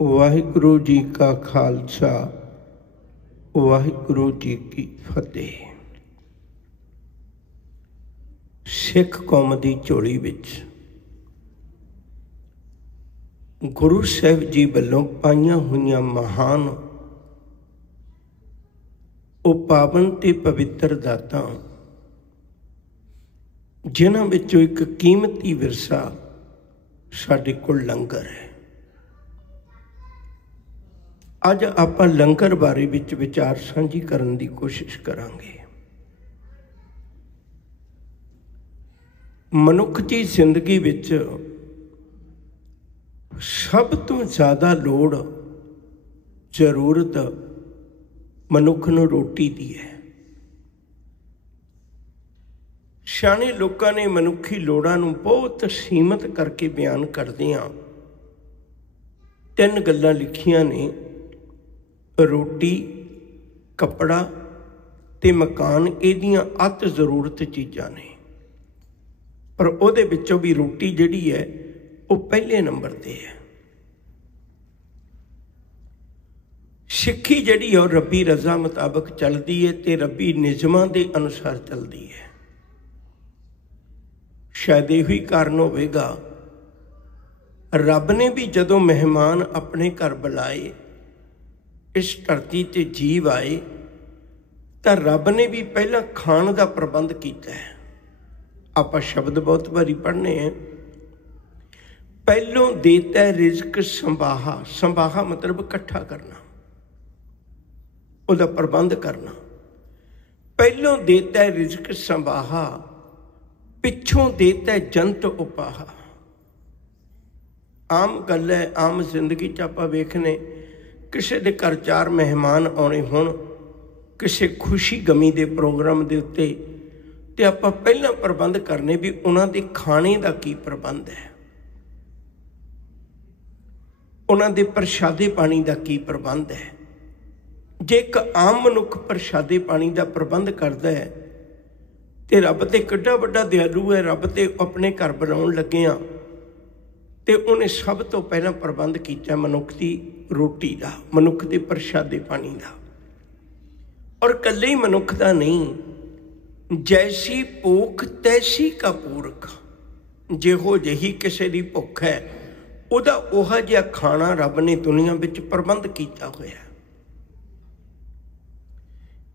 वाहिगुरु जी का खालसा वाहिगुरु जी की फतेह। सिख कौम की झोली विच गुरु साहिब जी वालों पाइयां हुई महान वो पावन ते पवित्र दातां जिन्हां विचों एक कीमती विरसा साडे कोल लंगर है। अज आपां लंगर बारे विच विचार साझी करन दी कोशिश करांगे। मनुख की जिंदगी विच सब तो ज़्यादा लोड़ जरूरत मनुख नूं रोटी दी है। सियाणे लोकां ने मनुखी लोड़ां नूं बहुत सीमित करके बयान करदिआं तीन गल्लां लिखियां ने, रोटी, कपड़ा ते मकान। इहदियां अत जरूरत चीज़ां ने, पर उहदे विचों भी रोटी जिहड़ी है वो पहले नंबर ते है। सिक्खी जिहड़ी है रब्बी रज़ा मुताबक चलती है ते रब्बी निज़मां दे अनुसार चलती है। शायद यही कारण होवेगा रब ने भी जदों मेहमान अपने घर बुलाए, इस धरती ते जीव आए, तो रब ने भी पहला खाण का प्रबंध किया है। आप शब्द बहुत बारी पढ़ने हैं, पहलों देता है रिज़्क संभाहा। संभाहा मतलब इकट्ठा करना, उसका प्रबंध करना। पहलों देता है रिज़्क संभाहा, पिछों देता है जंत उपाहा। आम गल है, आम जिंदगी च आप वेखने किसी के घर चार मेहमान आने होण, किसी खुशी गमी के प्रोग्राम के उत्ते, ते आपां पहला प्रबंध करने भी उन्हां दे खाने का की प्रबंध है, उन्हां दे प्रशादे पानी का की प्रबंध है। जे एक आम मनुख प्रशादे पानी का प्रबंध करता है तो रब तो किड्डा वड्डा दयालु है। रब तो अपने घर बनाउण लगे हाँ तो उन्हें सब तो पहला प्रबंध किया मनुख की रोटी का, मनुख के प्रशादे पानी का। और कल्ले ही मनुख का नहीं, जैसी भूख तैसी का पूरख। जिहो जही किसी की भुख है उदा ओहा जिहा खाना रब ने दुनिया विच प्रबंध किया होया।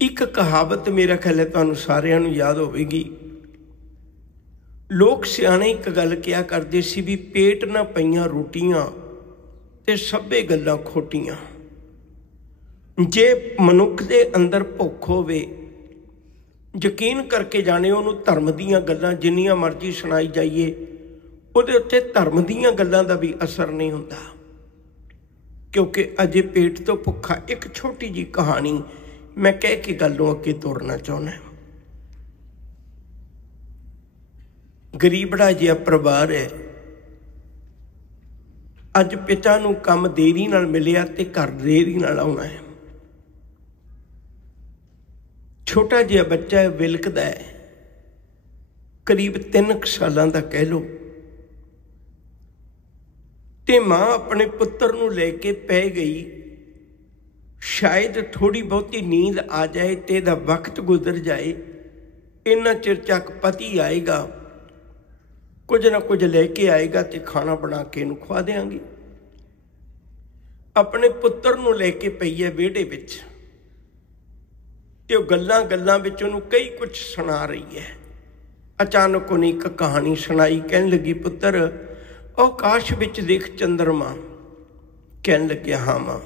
एक कहावत मेरा ख्याल है तुहानूं सारिआं नूं याद होवेगी। लोग सियाणे एक गल किया करते सी भी पेट ना पईआं रोटियां ते सभे गल्लां खोटियां। जे मनुख दे अंदर भुख होवे, यकीन करके जाने उन्होंने धर्म दीयां गल्लां जिन्नियां मर्जी सुनाई जाइए, उहदे उत्ते धर्म दीयां गल्लां दा भी असर नहीं हुंदा, क्योंकि अजे पेट तो भुखा। एक छोटी जी कहानी मैं कह के गल नूं अगे तोड़ना चाहुंदा। गरीबड़ा जिहा परिवार है, अज पिता नूं काम देरी नाल मिलिया ते घर देरी नाल आउणा है। छोटा जिहा बच्चा है, विलकदा है, करीब 3 सालां दा कह लो। ते मां अपने पुत्र नूं लैके पै गई। शायद थोड़ी बहुती नींद आ जाए ते दा वक्त गुजर जाए, इन्ना चिर तक पति आएगा, कुछ ना कुछ लेके आएगा तो खाना बना के इनू खुआ देंगी। अपने पुत्र नूं लेके पई है विहड़े विच, ते गल्लां गल्लां विच उहनूं कई कुछ सुना रही है। अचानक उन्हें एक कहानी सुनाई। कहन लगी, पुत्र ओ आकाश विच देख चंद्रमा। कहन लगे, हाँ मां।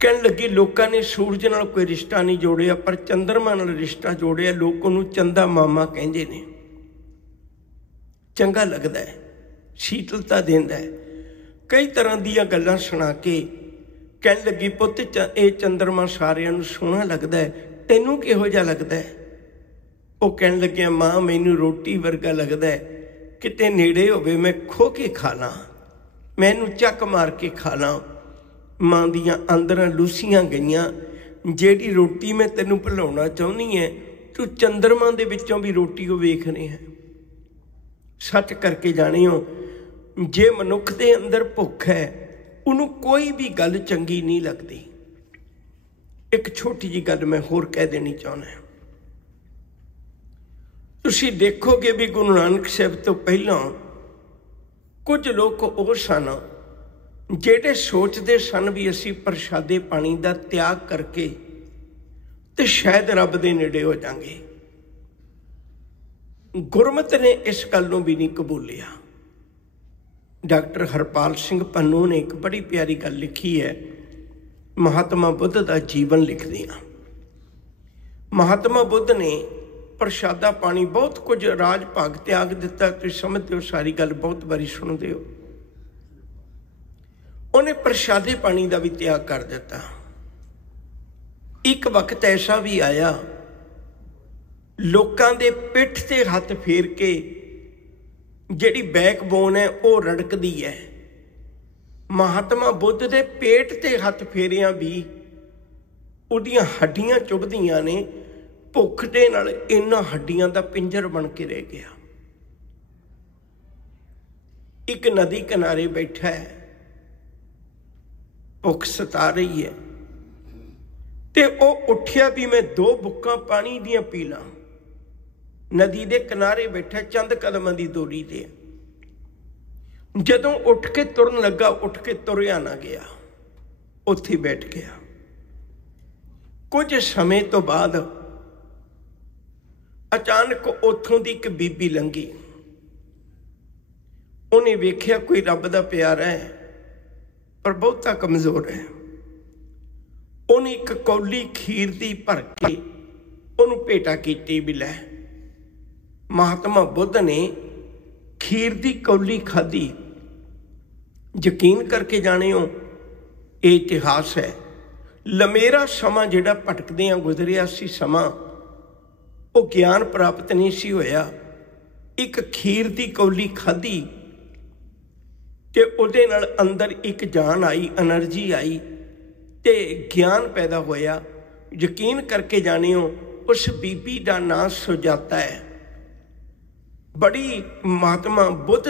कहन लगी, लोगों ने सूरज नाल कोई रिश्ता नहीं जोड़िया, पर चंद्रमा नाल रिश्ता जोड़िया। लोग उन्होंने चंदा मामा कहते हैं। चंगा लगता है, शीतलता देंदा है। कई तरह दीयां गल्लां सुना के कहन लगी, पुत ये चंद्रमा सारियां नूं सोहना लगता है, तैनूं किहो जिहा लगता है? वो कहन लगे, मां मैनूं रोटी वर्गा लगता है, किते नेड़े होवे मैं खो के खा ला, मैनूं चक मार के खा ला। मां दियां आंदरां लूसियां गईयां, जेड़ी रोटी मैं तैनूं भुलाउणा चाहुंदी है, तू चंद्रमा दे विचों भी रोटी वो वेख रहे हैं। सच करके जानियो, जे मनुख दे अंदर भुख है ਉਹਨੂੰ ਕੋਈ ਵੀ ਗੱਲ ਚੰਗੀ ਨਹੀਂ ਲੱਗਦੀ। ਇੱਕ ਛੋਟੀ ਜਿਹੀ ਗੱਲ ਮੈਂ ਹੋਰ ਕਹਿ ਦੇਣੀ ਚਾਹੁੰਦਾ। ਤੁਸੀਂ ਦੇਖੋਗੇ ਵੀ ਗੁਰੂ ਨਾਨਕ ਸਾਹਿਬ ਤੋਂ ਪਹਿਲਾਂ ਕੁਝ ਲੋਕ ਉਹ ਸਨ ਜਿਹੜੇ ਸੋਚਦੇ ਸਨ ਵੀ ਅਸੀਂ ਪ੍ਰਸ਼ਾਦੇ ਪਾਣੀ ਦਾ ਤਿਆਗ ਕਰਕੇ ਤੇ ਸ਼ਾਇਦ ਰੱਬ ਦੇ ਨੇੜੇ ਹੋ ਜਾਵਾਂਗੇ। ਗੁਰਮਤ ਨੇ ਇਸ ਗੱਲ ਨੂੰ ਵੀ ਨਹੀਂ ਕਬੂਲਿਆ। ਡਾਕਟਰ ਹਰਪਾਲ ਸਿੰਘ ਪੰਨੂ ਨੇ ਇੱਕ ਬੜੀ ਪਿਆਰੀ ਗੱਲ ਲਿਖੀ ਹੈ, ਮਹਾਤਮਾ ਬੁੱਧ ਦਾ ਜੀਵਨ ਲਿਖਦੇ ਹਾਂ। ਮਹਾਤਮਾ ਬੁੱਧ ਨੇ ਪ੍ਰਸ਼ਾਦਾ ਪਾਣੀ ਬਹੁਤ ਕੁਝ ਰਾਜ ਭਾਗ ਤਿਆਗ ਦਿੱਤਾ। ਤੁਸੀਂ ਸਮਝਦੇ ਹੋ, ਸਾਰੀ ਗੱਲ ਬਹੁਤ ਵਾਰੀ ਸੁਣਦੇ ਹੋ। ਉਹਨੇ ਪ੍ਰਸ਼ਾਦੇ ਪਾਣੀ ਦਾ ਵੀ ਤਿਆਗ ਕਰ ਦਿੱਤਾ। ਇੱਕ ਵਕਤ ਐਸਾ ਵੀ ਆਇਆ, ਲੋਕਾਂ ਦੇ ਪਿੱਠ ਤੇ ਹੱਥ ਫੇਰ ਕੇ ਜਿਹੜੀ ਬੈਕਬੋਨ ਹੈ ਉਹ ਰੜਕਦੀ ਹੈ। ਮਹਾਤਮਾ ਬੁੱਧ ਦੇ ਪੇਟ ਤੇ ਹੱਥ ਫੇਰਿਆਂ ਵੀ ਉਹਦੀਆਂ ਹੱਡੀਆਂ ਚੁਭਦੀਆਂ ਨੇ। ਭੁੱਖ ਦੇ ਨਾਲ ਇਹਨਾਂ ਹੱਡੀਆਂ ਦਾ ਪਿੰਜਰ ਬਣ ਕੇ ਰਹਿ ਗਿਆ। ਇੱਕ ਨਦੀ ਕਿਨਾਰੇ ਬੈਠਾ ਹੈ, ਭੁੱਖ ਸਤਾ ਰਹੀ ਹੈ ਤੇ ਉਹ ਉੱਠਿਆ ਵੀ ਮੈਂ 2 ਬੁੱਕਾਂ ਪਾਣੀ ਦੀਆਂ ਪੀ ਲਾਂ। ਨਦੀ ਦੇ ਕਿਨਾਰੇ ਬੈਠਾ, ਚੰਦ ਕਦਮਾਂ ਦੀ ਦੂਰੀ ਤੇ। ਜਦੋਂ ਉੱਠ ਕੇ ਤੁਰਨ ਲੱਗਾ, ਉੱਠ ਕੇ ਤੁਰਿਆ ਨਾ ਗਿਆ, ਉੱਥੇ ਬੈਠ ਗਿਆ। ਕੁਝ ਸਮੇਂ ਤੋਂ ਬਾਅਦ ਅਚਾਨਕ ਉੱਥੋਂ ਦੀ ਇੱਕ ਬੀਬੀ ਲੰਘੀ। ਉਹਨੇ ਵੇਖਿਆ ਕੋਈ ਰੱਬ ਦਾ ਪਿਆਰਾ ਹੈ ਪਰ ਬਹੁਤਾ ਕਮਜ਼ੋਰ ਹੈ। ਉਹਨੇ ਇੱਕ ਕੌਲੀ ਖੀਰ ਦੀ ਭਰ ਕੇ ਉਹਨੂੰ ਭੇਟਾ ਕੀਤੀ ਵੀ ਲੈ। ਮਹਾਤਮਾ ਬੁੱਧ ਨੇ ਖੀਰ ਦੀ ਕੌਲੀ ਖਾਧੀ। ਯਕੀਨ ਕਰਕੇ ਜਾਣਿਓ, ਇਹ ਇਤਿਹਾਸ ਹੈ। ਲੰਮੇਰਾ ਸਮਾਂ ਜਿਹੜਾ ਭਟਕਦਿਆਂ ਗੁਜ਼ਰਿਆ ਸੀ ਸਮਾਂ, ਉਹ ਗਿਆਨ ਪ੍ਰਾਪਤ ਨਹੀਂ ਸੀ ਹੋਇਆ। ਇੱਕ ਖੀਰ ਦੀ ਕੌਲੀ ਖਾਧੀ ਤੇ ਉਹਦੇ ਨਾਲ ਅੰਦਰ ਇੱਕ ਜਾਨ ਆਈ, ਐਨਰਜੀ ਆਈ ਤੇ ਗਿਆਨ ਪੈਦਾ ਹੋਇਆ। ਯਕੀਨ ਕਰਕੇ ਜਾਣਿਓ, ਉਸ ਬੀਬੀ ਦਾ ਨਾਂ ਸੁਜਾਤਾ ਹੈ। ਬੜੀ ਮਹਾਤਮਾ ਬੁੱਧ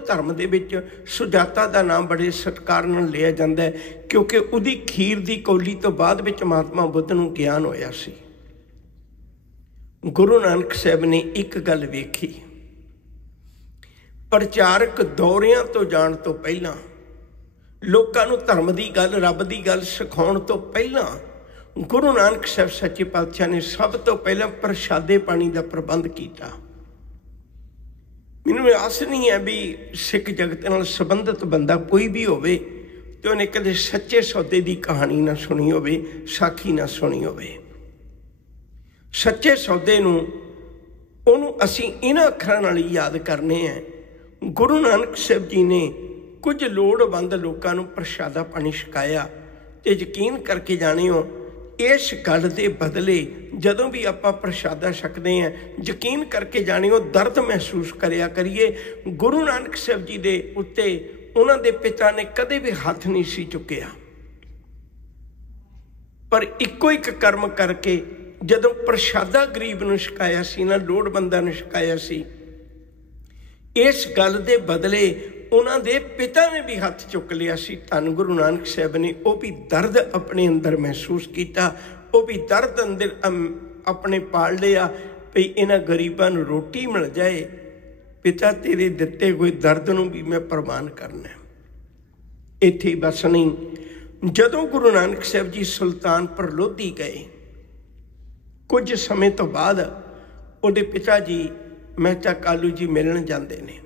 ਧਰਮ ਦੇ ਵਿੱਚ ਸੁਜਾਤਾ ਦਾ ਨਾਮ ਬੜੇ ਸਤਿਕਾਰ ਨਾਲ ਲਿਆ ਜਾਂਦਾ ਹੈ, ਕਿਉਂਕਿ ਉਹਦੀ ਖੀਰ ਦੀ ਕੌਲੀ ਤੋਂ ਬਾਅਦ ਵਿੱਚ ਮਹਾਤਮਾ ਬੁੱਧ ਨੂੰ ਗਿਆਨ ਹੋਇਆ ਸੀ। ਗੁਰੂ ਨਾਨਕ ਸਾਹਿਬ ਨੇ ਇੱਕ ਗੱਲ ਵੇਖੀ, ਪ੍ਰਚਾਰਕ ਦੌਰਿਆਂ ਤੋਂ ਜਾਣ ਤੋਂ ਪਹਿਲਾਂ, ਲੋਕਾਂ ਨੂੰ ਧਰਮ ਦੀ ਗੱਲ, ਰੱਬ ਦੀ ਗੱਲ ਸਿਖਾਉਣ ਤੋਂ ਪਹਿਲਾਂ ਗੁਰੂ ਨਾਨਕ ਸਾਹਿਬ ਸੱਚੇ ਪਾਤਸ਼ਾਹ ਨੇ ਸਭ ਤੋਂ ਪਹਿਲਾਂ ਪ੍ਰਸ਼ਾਦੇ ਪਾਣੀ ਦਾ ਪ੍ਰਬੰਧ ਕੀਤਾ। ਮੈਨੂੰ ਆਸ ਨਹੀਂ ਹੈ ਵੀ ਸਿੱਖ ਜਗਤ ਨਾਲ ਸੰਬੰਧਿਤ ਬੰਦਾ ਕੋਈ ਵੀ ਹੋਵੇ ਤੇ ਉਹਨੇ ਕਦੇ ਸੱਚੇ ਸੌਦੇ ਦੀ ਕਹਾਣੀ ਨਾ ਸੁਣੀ ਹੋਵੇ, ਸਾਖੀ ਨਾ ਸੁਣੀ ਹੋਵੇ। ਸੱਚੇ ਸੌਦੇ ਨੂੰ ਉਹਨੂੰ ਅਸੀਂ ਇਹਨਾਂ ਅੱਖਰਾਂ ਨਾਲ ਹੀ ਯਾਦ ਕਰਨੇ ਹੈ। ਗੁਰੂ ਨਾਨਕ ਸਾਹਿਬ ਜੀ ਨੇ ਕੁਝ ਲੋੜਵੰਦ ਲੋਕਾਂ ਨੂੰ ਪ੍ਰਸ਼ਾਦਾ ਪਾਣੀ ਛਕਾਇਆ ਤੇ ਯਕੀਨ ਕਰਕੇ ਜਾਣਿਓ, ਇਸ ਗੱਲ ਦੇ ਬਦਲੇ ਜਦੋਂ ਵੀ ਆਪਾਂ ਪ੍ਰਸ਼ਾਦਾ ਛਕਦੇ ਹਾਂ, ਯਕੀਨ ਕਰਕੇ ਜਾਣਿਓ ਦਰਦ ਮਹਿਸੂਸ ਕਰਿਆ ਕਰੀਏ। ਗੁਰੂ ਨਾਨਕ ਸਾਹਿਬ ਜੀ ਦੇ ਉੱਤੇ ਉਹਨਾਂ ਦੇ ਪਿਤਾ ਨੇ ਕਦੇ ਵੀ ਹੱਥ ਨਹੀਂ ਸੀ ਚੁੱਕਿਆ, ਪਰ ਇੱਕੋ ਇੱਕ ਕਰਮ ਕਰਕੇ ਜਦੋਂ ਪ੍ਰਸ਼ਾਦਾ ਗਰੀਬ ਨੂੰ ਛਕਾਇਆ ਸੀ ਨਾ, ਲੋੜਵੰਦਾਂ ਨੂੰ ਛਕਾਇਆ ਸੀ, ਇਸ ਗੱਲ ਦੇ ਬਦਲੇ ਉਹਨਾਂ ਦੇ ਪਿਤਾ ਨੇ ਵੀ ਹੱਥ ਚੁੱਕ ਲਿਆ ਸੀ। ਧੰਨ ਗੁਰੂ ਨਾਨਕ ਸਾਹਿਬ ਨੇ ਉਹ ਵੀ ਦਰਦ ਆਪਣੇ ਅੰਦਰ ਮਹਿਸੂਸ ਕੀਤਾ, ਉਹ ਵੀ ਦਰਦ ਅੰਦਰ ਆਪਣੇ ਪਾਲ ਲਿਆ ਵੀ ਇਹਨਾਂ ਗਰੀਬਾਂ ਨੂੰ ਰੋਟੀ ਮਿਲ ਜਾਏ। ਪਿਤਾ ਤੇਰੇ ਦਿੱਤੇ ਹੋਏ ਦਰਦ ਨੂੰ ਵੀ ਮੈਂ ਪ੍ਰਵਾਨ ਕਰਨਾ। ਇੱਥੇ ਹੀ ਬਸ ਨਹੀਂ, ਜਦੋਂ ਗੁਰੂ ਨਾਨਕ ਸਾਹਿਬ ਜੀ ਸੁਲਤਾਨਪੁਰ ਲੋਧੀ ਗਏ, ਕੁਝ ਸਮੇਂ ਤੋਂ ਬਾਅਦ ਉਹਦੇ ਪਿਤਾ ਜੀ ਮਹਿਤਾ ਕਾਲੂ ਜੀ ਮਿਲਣ ਜਾਂਦੇ ਨੇ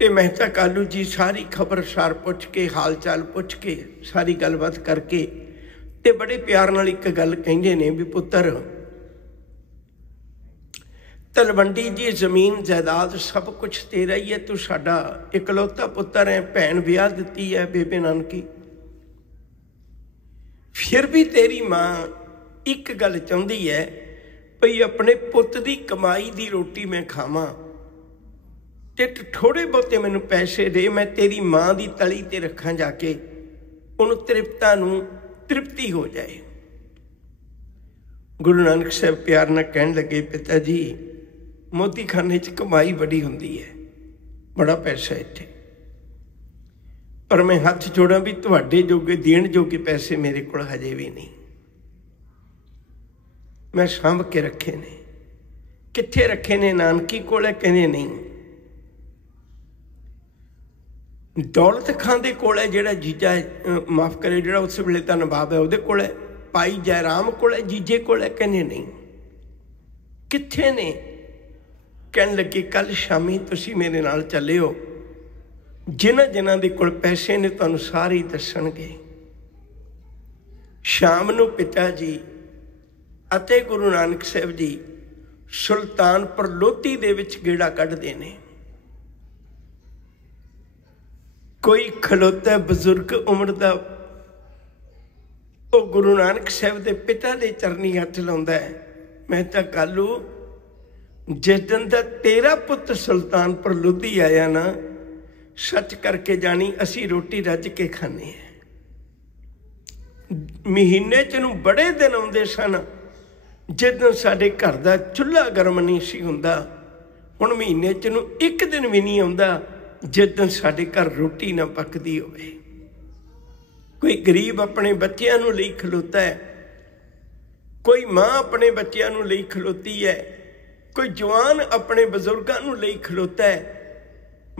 ਤੇ ਮਹਿਤਾ ਕਾਲੂ ਜੀ ਸਾਰੀ ਖਬਰਸਾਰ ਪੁੱਛ ਕੇ, ਹਾਲ ਚਾਲ ਪੁੱਛ ਕੇ, ਸਾਰੀ ਗੱਲਬਾਤ ਕਰਕੇ ਤੇ ਬੜੇ ਪਿਆਰ ਨਾਲ ਇੱਕ ਗੱਲ ਕਹਿੰਦੇ ਨੇ ਵੀ ਪੁੱਤਰ, ਤਲਵੰਡੀ ਜੀ ਜ਼ਮੀਨ ਜਾਇਦਾਦ ਸਭ ਕੁਛ ਤੇਰਾ ਹੀ ਹੈ, ਤੂੰ ਸਾਡਾ ਇਕਲੌਤਾ ਪੁੱਤਰ ਹੈ, ਭੈਣ ਵਿਆਹ ਦਿੱਤੀ ਹੈ ਬੇਬੇ ਨਾਨਕੀ, ਫਿਰ ਵੀ ਤੇਰੀ ਮਾਂ ਇੱਕ ਗੱਲ ਚਾਹੁੰਦੀ ਹੈ ਭਈ ਆਪਣੇ ਪੁੱਤ ਦੀ ਕਮਾਈ ਦੀ ਰੋਟੀ ਮੈਂ ਖਾਵਾਂ ਤੇ ਥੋੜੇ ਬਹੁਤੇ ਮੈਨੂੰ ਪੈਸੇ ਦੇ, ਮੈਂ ਤੇਰੀ ਮਾਂ ਦੀ ਤਲੀ ਤੇ ਰੱਖਾਂ ਜਾ ਕੇ, ਉਹਨੂੰ ਤ੍ਰਿਪਤੀ ਹੋ ਜਾਏ। ਗੁਰੂ ਨਾਨਕ ਸਾਹਿਬ ਪਿਆਰ ਨਾਲ ਕਹਿਣ ਲੱਗੇ, ਪਿਤਾ ਜੀ ਮੋਦੀਖਾਨੇ 'ਚ ਕਮਾਈ ਬੜੀ ਹੁੰਦੀ ਹੈ, ਬੜਾ ਪੈਸਾ ਇੱਥੇ, पर मैं हथ जोड़ा भी तुहाडे जोगे देण जोगे पैसे मेरे कोल हजे भी नहीं, मैं सांभ के रखे ने। कित्थे रखे ने? नानकी कोल है? कहने नहीं। दौलत खां दे कोल है, जिहड़ा जीजा माफ करे जिहड़ा उस वेले दा नवाब है उहदे कोल है। भाई जयराम कोल है, जीजे कोल है? कहने नहीं। कित्थे ने? कहन लगे कल शामी तुसीं मेरे नाल चलिओ, जिन्हां जिन्हां दे कोल पैसे ने तुहानूं सारे दसणगे। शाम नूं पिता जी ਅਤੇ गुरु नानक साहब जी सुल्तानपुर लोधी दे विच गेड़ा कढ़दे ने। कोई खलोता बजुर्ग उम्र दा वो गुरु नानक साहब दे पिता दे चरनी हथ लाउंदा है। मैं तां कालू जिस दिन दा तेरा पुत सुल्तानपुर लोधी आया ना, सच करके जानी असी रोटी रज के खाने हैं। महीने च नूं बड़े दिन आउंदे सन जिस दिन साडे घर दा चुल्हा गर्म नहीं सी हुंदा। हुण महीने च नूं एक दिन भी नहीं आउंदा जिस दिन साडे घर रोटी ना पकदी होवे। कोई गरीब अपने बच्चिआं नूं लई खलोता है, कोई माँ अपने बच्चिआं नूं लई खलोती है, कोई जवान अपने बजुर्गां नूं लई खलोता है।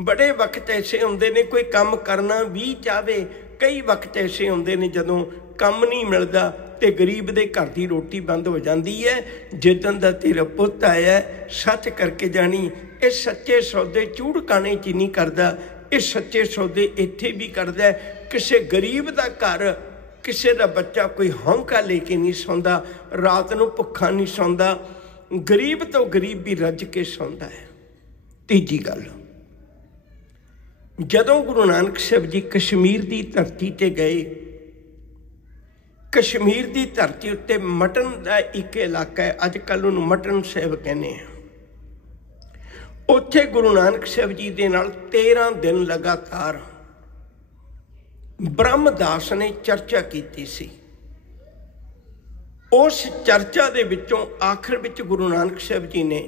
बड़े वक्त ऐसे आउंदे ने कोई काम करना भी चाहे, कई वक्त ऐसे आउंदे ने जदों काम नहीं मिलता ते गरीब दे घर दी रोटी बंद हो जाती है। जिस दिन दा तेरा पुत आया, सच करके जानी ये सच्चे सौदे चूड़ काने च नहीं करता, ये सच्चे सौदे इत्थे भी करता है। किसी गरीब का घर किसी का बच्चा कोई हौंका लेके नहीं सौंदा, रात नूं भुखा नहीं सौंदा, गरीब तो गरीब भी रज के सौंदा है। तीजी गल, जदों गुरु नानक साहब जी कश्मीर की धरती ते गए, कश्मीर की धरती उत्ते मटन का एक इलाका है, अजकल उन्होंने मटन साहब कहने हैं। उत्थे गुरु नानक साहब जी दे नाल 13 दिन लगातार ब्रह्मदास ने चर्चा की सी। उस चर्चा दे विचों आखिर विच गुरु नानक साहब जी ने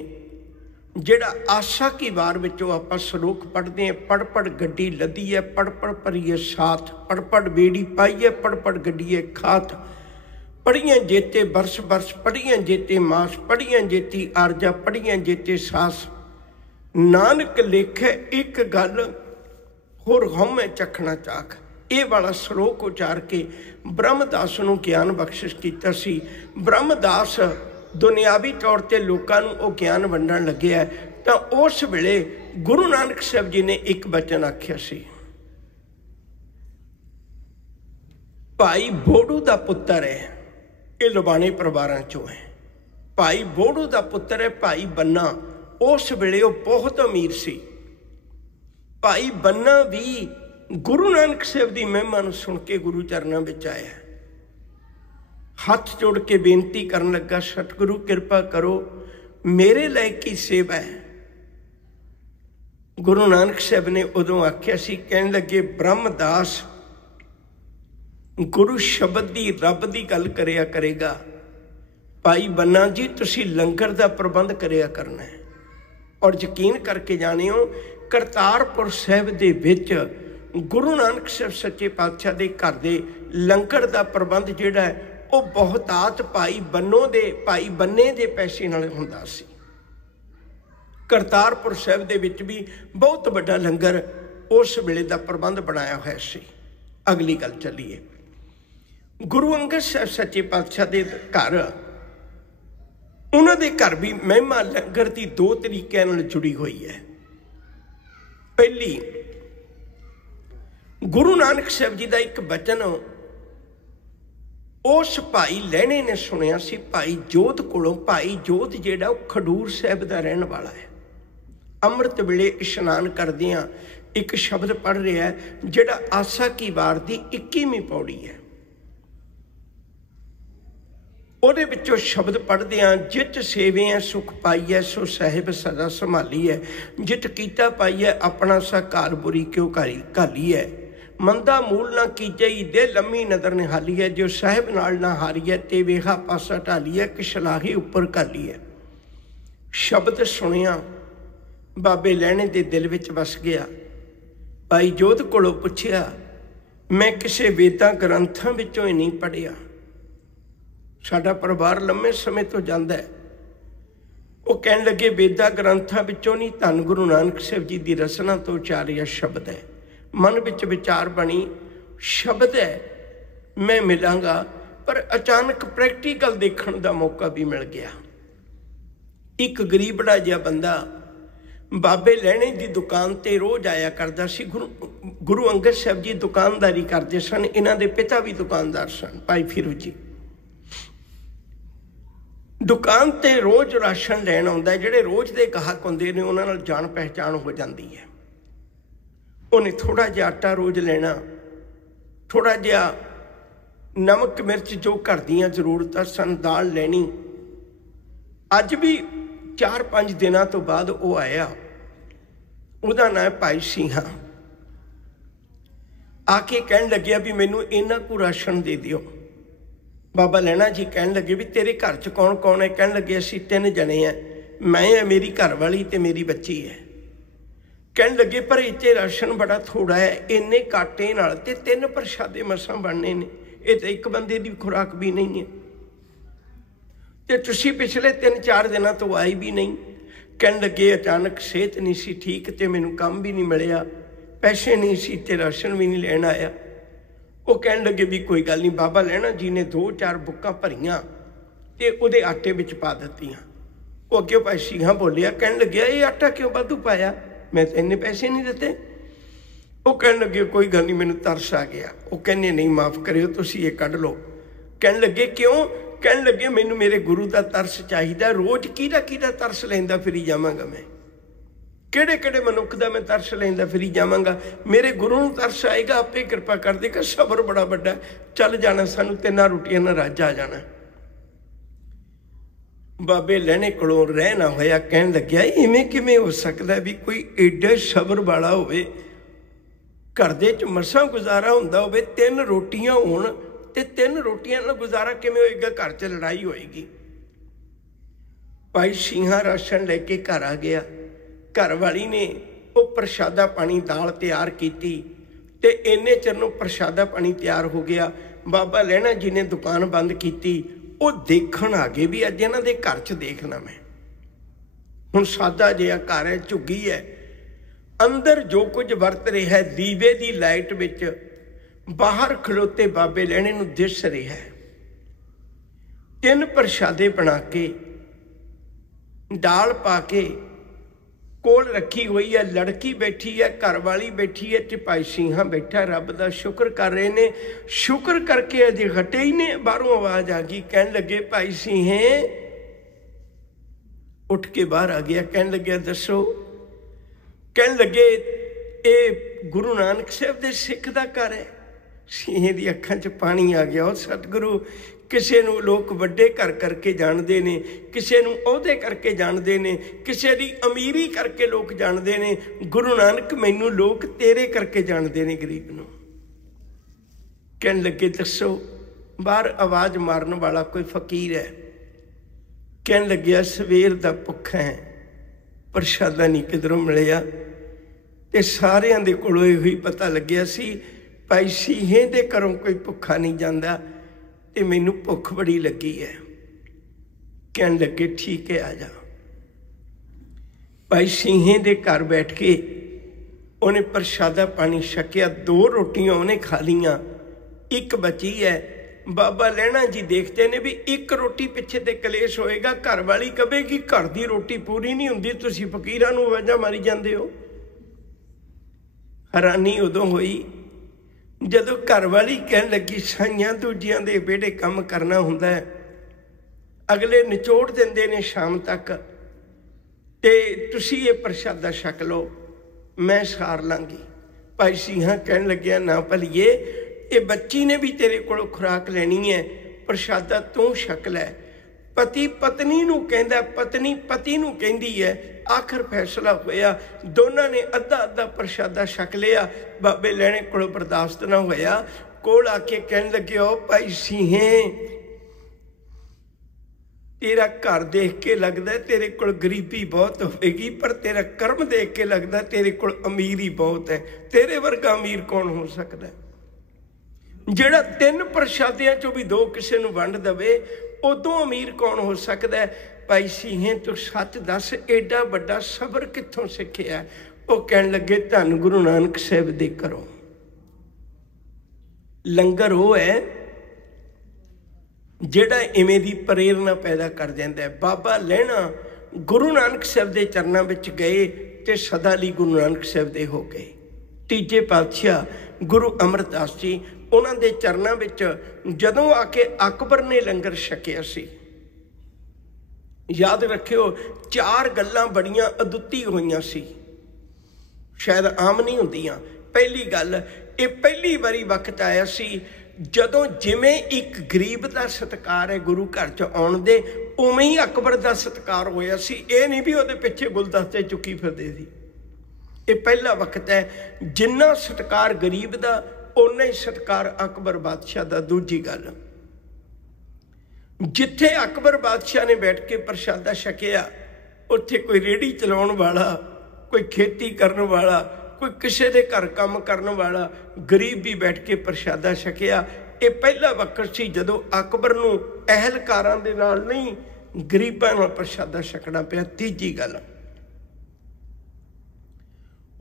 जिहड़ा आशा की वार विचों आपां सलोक पढ़ते हैं, पढ़ पढ़ गड्डी लदी है, पढ़ पढ़ भरीए साथ, पढ़ पढ़ बेड़ी पाई है, पढ़ पढ़ गड्डीए खात, पढ़ियां जेते बरस बरस, पढ़ियां जेते मास, पढ़ियां जेती आरजा, पढ़ियां जेते सास। नानक लेखे एक गल होर हौमै चखना चाख। ये वाला सलोक उचार के ब्रह्मदास नूं ज्ञान बख्शिश कीता सी। ब्रह्मदास दुनियावी तौर पर लोगों को ज्ञान वंडण लगे है, तो उस वेले गुरु नानक साहब जी ने एक वचन आख्या सी, भाई बोड़ू का पुत्र है, ये लुबाणे परिवारों चों है। भाई बोड़ू का पुत्र है भाई बन्ना, उस वेले वो बहुत अमीर सी। भाई बन्ना भी गुरु नानक साहब की महिमा नूं सुन के गुरु चरणों में आया, हाथ जोड़ के बेनती करन लगा, सतगुरु कृपा करो मेरे लायक की सेवा है। गुरु नानक साहब ने उदों आख्या सी, कहन लगे ब्रह्मदास गुरु शब्द की रब की गल करिया करेगा, भाई बन्ना जी तुसी लंगर का प्रबंध करिया करना है। और यकीन करके जानियो करतारपुर साहब दे विच गुरु नानक साहब सच्चे पातशाह दे घर दे लंगर का प्रबंध जिहड़ा है वो बहुतात भाई बन्ने दे पैसे नाल हुंदा सी। करतारपुर साहब दे विच भी बहुत बड़ा लंगर उस वेले दा प्रबंध बनाया होया सी। अगली गल चलीए, गुरु अंगद साहब सच्चे पातशाह दे घर, उन्हां दे घर भी महिमा लंगर की 2 तरीकों नाल जुड़ी हुई है। पहली, गुरु नानक साहब जी का एक वचन उस भाई लहणे ने सुनिया सी, भाई जोत कोलों। भाई जोत जिहड़ा खडूर साहब का रहने वाला है। अमृत वेले इशनान करदियां एक शब्द पढ़ रहा है जिहड़ा आसा की वार की 21वीं पौड़ी है। ਉਹਦੇ ਵਿੱਚੋਂ शब्द पढ़दे हाँ, जित सेवे सुख पाई है सो साहिब सदा संभाली है, जित कीता पाई है अपना सा कार बुरी क्यों घाली है, मंदा मूल ना कीजई दे लम्मी नदर निहाली है, जो साहिब नाल ना हारी है ते वेहा पासा ढाली है कि शलाही उपर घाली है। शब्द सुनिया बाबे लहणे दे दिल विच वस गया। भाई जोत कोलों पुछया मैं किसी वेदां ग्रंथां विचों ही नहीं पढ़िया। साडा परिवार लंबे समय तो जांदा है। वो कहन लगे वेदां ग्रंथां विचों नहीं, धन गुरु नानक साहिब जी की रचना तो उचारिया शब्द है, मन विच विचार बनी शब्द है, मैं मिलांगा। पर अचानक प्रैक्टिकल देखने का मौका भी मिल गया। एक गरीबड़ा जिहा बंदा बाबे लहणे की दुकान ते रोज़ आया करता सी। गुरु अंगद साहब जी दुकानदारी करते सन, इन्हां दे पिता भी दुकानदार सन, भाई फिरू जी। दुकान ते रोज़ राशन लैन आउंदा है, जिहड़े रोज़ दे गाहक हुंदे ने उन्हां नाल जान पहचान हो जाती है। उन्हें थोड़ा जिहा आटा रोज़ लेना, थोड़ा जिहा नमक मिर्च जो घर दीयां जरूरतां सन, दाल लैनी। अज भी 4-5 दिनों तो बाद वो आया, उहदा नाम भाई सिंहा। आके कहन लग्या भी मैनू इन्ना को राशन दे दिओ। बाबा लैणा जी कहन लगे भी तेरे घर च कौन कौन है? कहन लगे असीं 3 जने हैं, मैं है, मेरी घरवाली ते मेरी बच्ची है। कहन लगे पर इत्थे राशन बड़ा थोड़ा है, इन्ने काटे नाल ते 3 प्रशादे मसां बनने ने, ये तो एक बंदे की खुराक भी नहीं है। तो तुसीं पिछले 3-4 दिनों तो आई भी नहीं। कहन लगे अचानक सेहत नहीं सी ठीक, तो मैनू काम भी नहीं मिलिया, पैसे नहीं सी ते राशन भी नहीं लैण आया। वो कहन लगे भी कोई गल नहीं। बाबा लैणा जी ने 2-4 बुक्कां भरियां ते उहदे आटे विच पा दित्तियां। वो अगे भाई सिंहा बोलिया, कहन लग्या ये आटा क्यों वाधू पाया, मैं तो इन्ने पैसे नहीं दिते। वो कहन लगे कोई गल नहीं, मैनू तरस आ गया। वो कहने नहीं माफ़ करियो, तुसीं ये कढ लो। कहन लगे क्यों? कहन लगे मैनू मेरे गुरु का तरस चाहिए। रोज़ किहदा तरस लैंदा फिरी जावांगा मैं, किहड़े मनुख का मैं तरस लैंदा फिरी जावांगा। मेरे गुरु नूं तरस आएगा, आपे कृपा कर देगा। सबर बड़ा वड्डा, चल जाना सानू 3 रोटियां नाल रज आ जाना। बाबे लहणे कोलों रह ना होया। कहन लग्या इवें किवें हो सकदा भी कोई एडा सबर वाला होवे, घर दे च मसां गुजारा हुंदा होवे, 3 रोटियां होण ते 3 रोटियां नाल गुजारा किवें होएगा? घर च लड़ाई होएगी। भाई सिंहा राशन लैके घर आ गया। घर वाली ने वो प्रशादा पानी दाल तैयार की ते इन्ने चिर नूं प्रशादा पानी तैयार हो गया। बाबा लहणा जी ने दुकान बंद की। वो देखण आ गए भी अज इन्हां दे घर च देखना मैं। हुण सादा जिहा घर है, झुग्गी है, अंदर जो कुछ वरत रहा है दीवे की लाइट विच बाहर खलोते बाबे लहणे नूं दिस रहा है। 3 प्रशादे बना के दाल पा के कोल रखी हुई है, लड़की बैठी है, घर वाली बैठी है, ते भाई सिंहा बैठा रब का शुक्र कर रहे ने। शुक्र करके अजे हटे ही ने, बाहरों आवाज आ गई। कहन लगे भाई सिंहे, उठ के बाहर आ गया। कहन लगे दसो। कहन लगे ये गुरु नानक साहब दे सिख दा घर है। सिंहे दी अखां च पानी आ गया। और सतगुरु किसी नूं लोग वड्डे घर करके जानते ने, किसी नूं ओहदे करके जानते ने, किसी दी अमीरी करके लोग जानते ने। गुरु नानक मैनू लोग तेरे करके जानते ने, गरीब नूं। कहन लगे दसो। बाहर आवाज़ मारन वाला कोई फकीर है। कहन लग्या सवेर दा भुखा है, प्रशादा नहीं किधरों मिलिया। ते सारियां दे कोलों इहो ही पता लग्या सी भाई सिंहे दे घरों कोई भुखा नहीं जांदा ते मैनू भुख बड़ी लगी है। कहन लगे ठीक है आ जा। भाई सिंहे दे घर बैठ के उन्हें प्रशादा पानी छकिया। 2 रोटियां उन्हें खा लियां, 1 बची है। बाबा लहणा जी देखते ने भी 1 रोटी पिछे ते कलेश होएगा। घर वाली कहेगी घर की रोटी पूरी नहीं हुंदी, तुसीं फकीरां नूं आवाज़ां मारी जांदे हो। हैरानी उदों हुई जदों घर वाली कहन लगी साइयां दूजियां दे बेड़े काम करना हुंदा है, अगले निचोड़ दिंदे ने शाम तक, ते तुसीं ये प्रशादा छक लो, मैं सार लांगी। भाई सिंहा कहन लग्या ना भलीए, ये बच्ची ने भी तेरे कोलों खुराक लैनी है, प्रशादा तू छक लै। पति पत्नी नूं कहंदा, पत्नी पति नूं कहंदी है। आखिर फैसला होया, दोनों ने अद्धा अद्धा प्रशादा छक लिया। बाबे लहणे कोलों बर्दाश्त ना होया, कोल आके कहन लगे ओ भाई सिंहे, तेरा घर देख के लगता है तेरे कोल गरीबी बहुत होगी, पर तेरा कर्म देख के लगता तेरे कोल अमीरी बहुत है। तेरे वर्गा अमीर कौन हो सकता है? ਜਿਹੜਾ 3 ਪ੍ਰਸ਼ਾਦਿਆਂ ਚੋਂ ਵੀ 2 ਕਿਸੇ ਨੂੰ ਵੰਡ ਦੇਵੇ, ਉਦੋਂ ਅਮੀਰ ਕੌਣ ਹੋ ਸਕਦਾ ਹੈ? ਭਾਈ ਸੀਹੇ ਤੂੰ ਸੱਚ ਦੱਸ, ਏਡਾ ਵੱਡਾ ਸਬਰ ਕਿੱਥੋਂ ਸਿੱਖਿਆ? ਉਹ ਕਹਿਣ ਲੱਗੇ ਧੰਨ ਗੁਰੂ ਨਾਨਕ ਸਾਹਿਬ ਦੇ ਘਰੋਂ। ਲੰਗਰ ਉਹ ਹੈ ਜਿਹੜਾ ਇਵੇਂ ਦੀ ਪ੍ਰੇਰਨਾ ਪੈਦਾ ਕਰ ਜਾਂਦਾ ਹੈ। ਬਾਬਾ ਲਹਿਣਾ ਗੁਰੂ ਨਾਨਕ ਸਾਹਿਬ ਦੇ ਚਰਨਾਂ ਵਿੱਚ ਗਏ ਤੇ ਸਦਾ ਲਈ ਗੁਰੂ ਨਾਨਕ ਸਾਹਿਬ ਦੇ ਹੋ ਗਏ। ਤੀਜੇ ਪਾਤਸ਼ਾਹ ਗੁਰੂ ਅਮਰਦਾਸ ਜੀ, ਉਹਨਾਂ ਦੇ ਚਰਨਾਂ ਵਿੱਚ ਜਦੋਂ ਆ ਕੇ ਅਕਬਰ ਨੇ ਲੰਗਰ ਛਕਿਆ ਸੀ, ਯਾਦ ਰੱਖਿਓ 4 ਗੱਲਾਂ ਬੜੀਆਂ ਅਦੁੱਤੀ ਹੋਈਆਂ ਸੀ, ਸ਼ਾਇਦ ਆਮ ਨਹੀਂ ਹੁੰਦੀਆਂ। ਪਹਿਲੀ ਗੱਲ, ਇਹ ਪਹਿਲੀ ਵਾਰੀ ਵਕਤ ਆਇਆ ਸੀ ਜਦੋਂ ਜਿਵੇਂ ਇੱਕ ਗਰੀਬ ਦਾ ਸਤਿਕਾਰ ਹੈ ਗੁਰੂ ਘਰ 'ਚ ਆਉਣ ਦੇ, ਉਵੇਂ ਹੀ ਅਕਬਰ ਦਾ ਸਤਿਕਾਰ ਹੋਇਆ ਸੀ। ਇਹ ਨਹੀਂ ਵੀ ਉਹਦੇ ਪਿੱਛੇ ਗੁਲਦਸਤੇ ਚੁੱਕੀ ਫਿਰਦੇ ਸੀ। ਇਹ ਪਹਿਲਾ ਵਕਤ ਹੈ ਜਿੰਨਾ ਸਤਿਕਾਰ ਗਰੀਬ ਦਾ, ਓਨਾ ਹੀ ਸਤਿਕਾਰ ਅਕਬਰ ਬਾਦਸ਼ਾਹ ਦਾ। ਦੂਜੀ ਗੱਲ, ਜਿੱਥੇ ਅਕਬਰ ਬਾਦਸ਼ਾਹ ਨੇ ਬੈਠ ਕੇ ਪ੍ਰਸ਼ਾਦਾ ਛਕਿਆ, ਉੱਥੇ ਕੋਈ ਰੇਹੜੀ ਚਲਾਉਣ ਵਾਲਾ, ਕੋਈ ਖੇਤੀ ਕਰਨ ਵਾਲਾ, ਕੋਈ ਕਿਸੇ ਦੇ ਘਰ ਕੰਮ ਕਰਨ ਵਾਲਾ ਗਰੀਬ ਵੀ ਬੈਠ ਕੇ ਪ੍ਰਸ਼ਾਦਾ ਛਕਿਆ। ਇਹ ਪਹਿਲਾ ਵਕਤ ਸੀ ਜਦੋਂ ਅਕਬਰ ਨੂੰ ਅਹਿਲਕਾਰਾਂ ਦੇ ਨਾਲ ਨਹੀਂ, ਗਰੀਬਾਂ ਨਾਲ ਪ੍ਰਸ਼ਾਦਾ ਛਕਣਾ ਪਿਆ। ਤੀਜੀ ਗੱਲ,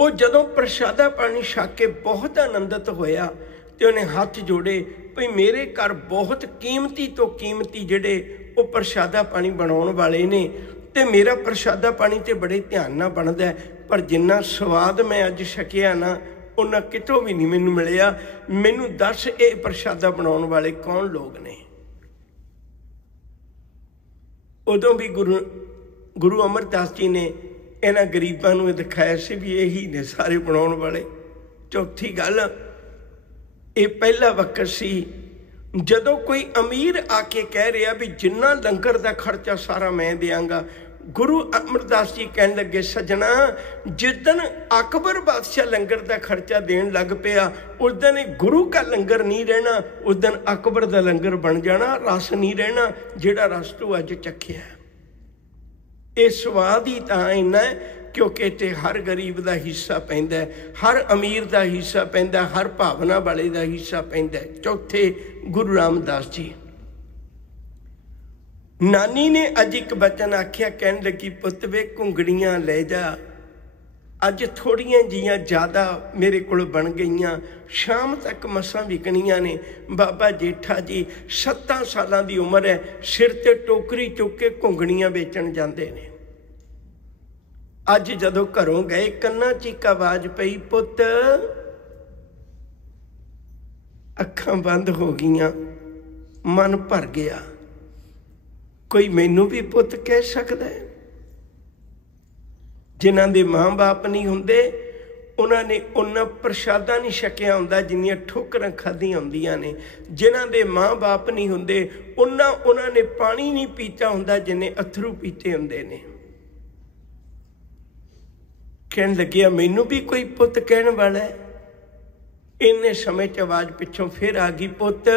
ਉਹ ਜਦੋਂ ਪ੍ਰਸ਼ਾਦਾ ਪਾਣੀ ਛਕ ਕੇ ਬਹੁਤ ਆਨੰਦਿਤ ਹੋਇਆ ਤੇ ਉਹਨੇ ਹੱਥ ਜੋੜੇ, ਭਈ ਮੇਰੇ ਘਰ ਬਹੁਤ ਕੀਮਤੀ ਤੋਂ ਕੀਮਤੀ ਜਿਹੜੇ ਉਹ ਪ੍ਰਸ਼ਾਦਾ ਪਾਣੀ ਬਣਾਉਣ ਵਾਲੇ ਨੇ, ਤੇ ਮੇਰਾ ਪ੍ਰਸ਼ਾਦਾ ਪਾਣੀ ਤੇ ਬੜੇ ਧਿਆਨ ਨਾਲ ਬਣਦਾ, ਪਰ ਜਿੰਨਾ ਸਵਾਦ ਮੈਂ ਅੱਜ ਛਕਿਆ ਨਾ, ਉਹਨਾਂ ਕਿਤੋਂ ਵੀ ਨਹੀਂ ਮੈਨੂੰ ਮਿਲਿਆ। ਮੈਨੂੰ ਦੱਸ ਇਹ ਪ੍ਰਸ਼ਾਦਾ ਬਣਾਉਣ ਵਾਲੇ ਕੌਣ ਲੋਕ ਨੇ? ਉਦੋਂ ਵੀ ਗੁਰੂ ਅਮਰਦਾਸ ਜੀ ਨੇ ਇਹਨਾਂ ਗਰੀਬਾਂ ਨੂੰ ਇਹ ਦਿਖਾਇਆ ਸੀ ਵੀ ਇਹੀ ਨੇ ਸਾਰੇ ਬਣਾਉਣ ਵਾਲੇ। ਚੌਥੀ ਗੱਲ, ਇਹ ਪਹਿਲਾ ਵਕਤ ਸੀ ਜਦੋਂ ਕੋਈ ਅਮੀਰ ਆ ਕੇ ਕਹਿ ਰਿਹਾ ਵੀ ਜਿੰਨਾ ਲੰਗਰ ਦਾ ਖਰਚਾ ਸਾਰਾ ਮੈਂ ਦਿਆਂਗਾ। ਗੁਰੂ ਅਮਰਦਾਸ ਜੀ ਕਹਿਣ ਲੱਗੇ, ਸੱਜਣਾ, ਜਿਸ ਦਿਨ ਅਕਬਰ ਬਾਦਸ਼ਾਹ ਲੰਗਰ ਦਾ ਖਰਚਾ ਦੇਣ ਲੱਗ ਪਿਆ, ਉਸ ਦਿਨ ਗੁਰੂ ਕਾ ਲੰਗਰ ਨਹੀਂ ਰਹਿਣਾ, ਉਸ ਦਿਨ ਅਕਬਰ ਦਾ ਲੰਗਰ ਬਣ ਜਾਣਾ। ਰਸ ਨਹੀਂ ਰਹਿਣਾ ਜਿਹੜਾ ਰਸ ਤੂੰ ਅੱਜ ਚੱਖਿਆ। ਇਹ ਸਵਾਦ ਹੀ ਤਾਂ ਇੰਨਾ ਕਿਉਂਕਿ ਇੱਥੇ ਹਰ ਗਰੀਬ ਦਾ ਹਿੱਸਾ ਪੈਂਦਾ, ਹਰ ਅਮੀਰ ਦਾ ਹਿੱਸਾ ਪੈਂਦਾ, ਹਰ ਭਾਵਨਾ ਵਾਲੇ ਦਾ ਹਿੱਸਾ ਪੈਂਦਾ। ਚੌਥੇ, ਗੁਰੂ ਰਾਮਦਾਸ ਜੀ, ਨਾਨੀ ਨੇ ਅੱਜ ਇੱਕ ਬਚਨ ਆਖਿਆ, ਕਹਿਣ ਲੱਗੀ, ਪੁੱਤ ਵੇ ਘੁੰਗੜੀਆਂ ਲੈ ਜਾ, ਅੱਜ ਥੋੜੀਆਂ ਜੀਆਂ ਜ਼ਿਆਦਾ ਮੇਰੇ ਕੋਲ ਬਣ ਗਈਆਂ, ਸ਼ਾਮ ਤੱਕ ਮਸਾਂ ਵਿਕਣੀਆਂ ਨੇ। ਬਾਬਾ ਜੇਠਾ ਜੀ 7 ਸਾਲਾਂ ਦੀ ਉਮਰ ਹੈ, ਸਿਰ ਤੇ ਟੋਕਰੀ ਚੁੱਕ ਕੇ ਘੁੰਗਣੀਆਂ ਵੇਚਣ ਜਾਂਦੇ ਨੇ। ਅੱਜ ਜਦੋਂ ਘਰੋਂ ਗਏ, ਕੰਨਾਂ 'ਚ ਇੱਕ ਆਵਾਜ਼ ਪਈ, ਪੁੱਤ। ਅੱਖਾਂ ਬੰਦ ਹੋ ਗਈਆਂ, ਮਨ ਭਰ ਗਿਆ। ਕੋਈ ਮੈਨੂੰ ਵੀ ਪੁੱਤ ਕਹਿ ਸਕਦਾ ਹੈ? ਜਿਨ੍ਹਾਂ ਦੇ ਮਾਂ-ਬਾਪ ਨਹੀਂ ਹੁੰਦੇ, ਉਹਨਾਂ ਨੇ ਉਹਨਾਂ ਪ੍ਰਸ਼ਾਦਾ ਨਹੀਂ ਛਕਿਆ ਹੁੰਦਾ ਜਿੰਨੀਆਂ ਠੋਕਰਾਂ ਖਾਧੀਆਂ ਹੁੰਦੀਆਂ ਨੇ। ਜਿਨ੍ਹਾਂ ਦੇ ਮਾਂ-ਬਾਪ ਨਹੀਂ ਹੁੰਦੇ, ਉਹਨਾਂ ਨੇ ਪਾਣੀ ਨਹੀਂ ਪੀਤਾ ਹੁੰਦਾ ਜਿੰਨੇ ਅਥਰੂ ਪੀਤੇ ਹੁੰਦੇ ਨੇ। ਕਹਿਣ ਲੱਗਿਆ, ਮੈਨੂੰ ਵੀ ਕੋਈ ਪੁੱਤ ਕਹਿਣ ਵਾਲਾ ਹੈ? ਇੰਨੇ ਸਮੇਂ 'ਚ ਆਵਾਜ਼ ਪਿੱਛੋਂ ਫਿਰ ਆ ਗਈ, ਪੁੱਤ।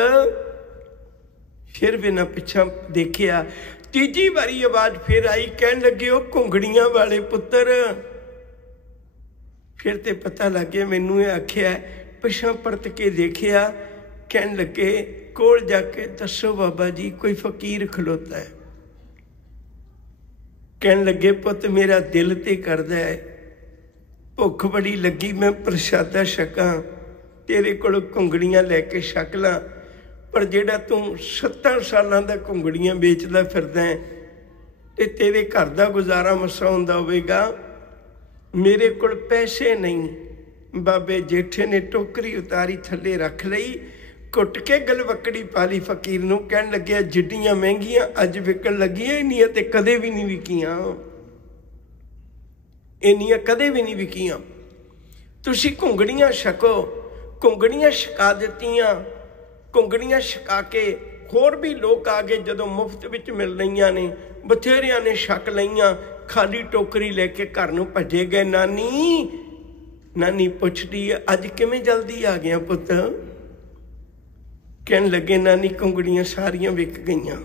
ਫਿਰ ਵੀ ਨਾ ਪਿੱਛਾ ਦੇਖਿਆ, ਤੀਜੀ ਵਾਰੀ ਆਵਾਜ਼ ਫਿਰ ਆਈ, ਕਹਿਣ ਲੱਗੇ, ਉਹ ਘੁੰਗੜੀਆਂ ਵਾਲੇ ਪੁੱਤਰ। ਫਿਰ ਤੇ ਪਤਾ ਲੱਗ ਗਿਆ ਮੈਨੂੰ ਇਹ ਆਖਿਆ। ਪਿੱਛਾ ਪਰਤ ਕੇ ਦੇਖਿਆ, ਕਹਿਣ ਲੱਗੇ, ਕੋਲ ਜਾ ਕੇ ਦੱਸੋ ਬਾਬਾ ਜੀ, ਕੋਈ ਫਕੀਰ ਖਲੋਤਾ ਹੈ। ਕਹਿਣ ਲੱਗੇ, ਪੁੱਤ ਮੇਰਾ ਦਿਲ ਤੇ ਕਰਦਾ ਹੈ, ਭੁੱਖ ਬੜੀ ਲੱਗੀ, ਮੈਂ ਪ੍ਰਸ਼ਾਦਾ ਛਕਾਂ, ਤੇਰੇ ਕੋਲ ਘੁੰਗੜੀਆਂ ਲੈ ਕੇ ਛਕ ਲਾਂ, ਪਰ ਜਿਹੜਾ ਤੂੰ 7 ਸਾਲਾਂ ਦਾ ਘੁੰਗੜੀਆਂ ਵੇਚਦਾ ਫਿਰਦਾ ਹੈ ਤੇ ਤੇਰੇ ਘਰ ਦਾ ਗੁਜ਼ਾਰਾ ਮਸਾ ਹੁੰਦਾ ਹੋਵੇਗਾ, ਮੇਰੇ ਕੋਲ ਪੈਸੇ ਨਹੀਂ। ਬਾਬੇ ਜੇਠੇ ਨੇ ਟੋਕਰੀ ਉਤਾਰੀ, ਥੱਲੇ ਰੱਖ ਲਈ, ਕੁੱਟ ਕੇ ਗਲਵੱਕੜੀ ਪਾ ਲਈ ਫਕੀਰ ਨੂੰ। ਕਹਿਣ ਲੱਗਿਆ, ਜਿੱਡੀਆਂ ਮਹਿੰਗੀਆਂ ਅੱਜ ਵਿਕਣ ਲੱਗੀਆਂ, ਇੰਨੀਆਂ ਤੇ ਕਦੇ ਵੀ ਨਹੀਂ ਵਿਕੀਆਂ, ਇੰਨੀਆਂ ਕਦੇ ਵੀ ਨਹੀਂ ਵਿਕੀਆਂ। ਤੁਸੀਂ ਘੁੰਗੜੀਆਂ ਛਕੋ। ਘੁੰਗੜੀਆਂ ਛਕਾ ਦਿੱਤੀਆਂ। ਘੁੰਗੜੀਆਂ ਛਕਾ ਕੇ ਹੋਰ ਵੀ ਲੋਕ ਆ ਗਏ, ਜਦੋਂ ਮੁਫਤ ਵਿੱਚ ਮਿਲ ਰਹੀਆਂ ਨੇ, ਬਥੇਰਿਆਂ ਨੇ ਛਕ ਲਈਆਂ। ਖਾਲੀ ਟੋਕਰੀ ਲੈ ਕੇ ਘਰ ਨੂੰ ਭੱਜੇ ਗਏ। ਨਾਨੀ ਪੁੱਛਦੀ ਹੈ, ਅੱਜ ਕਿਵੇਂ ਜਲਦੀ ਆ ਗਿਆ ਪੁੱਤ? ਕਹਿਣ ਲੱਗੇ, ਨਾਨੀ ਘੁੰਗੜੀਆਂ ਸਾਰੀਆਂ ਵਿਕ ਗਈਆਂ।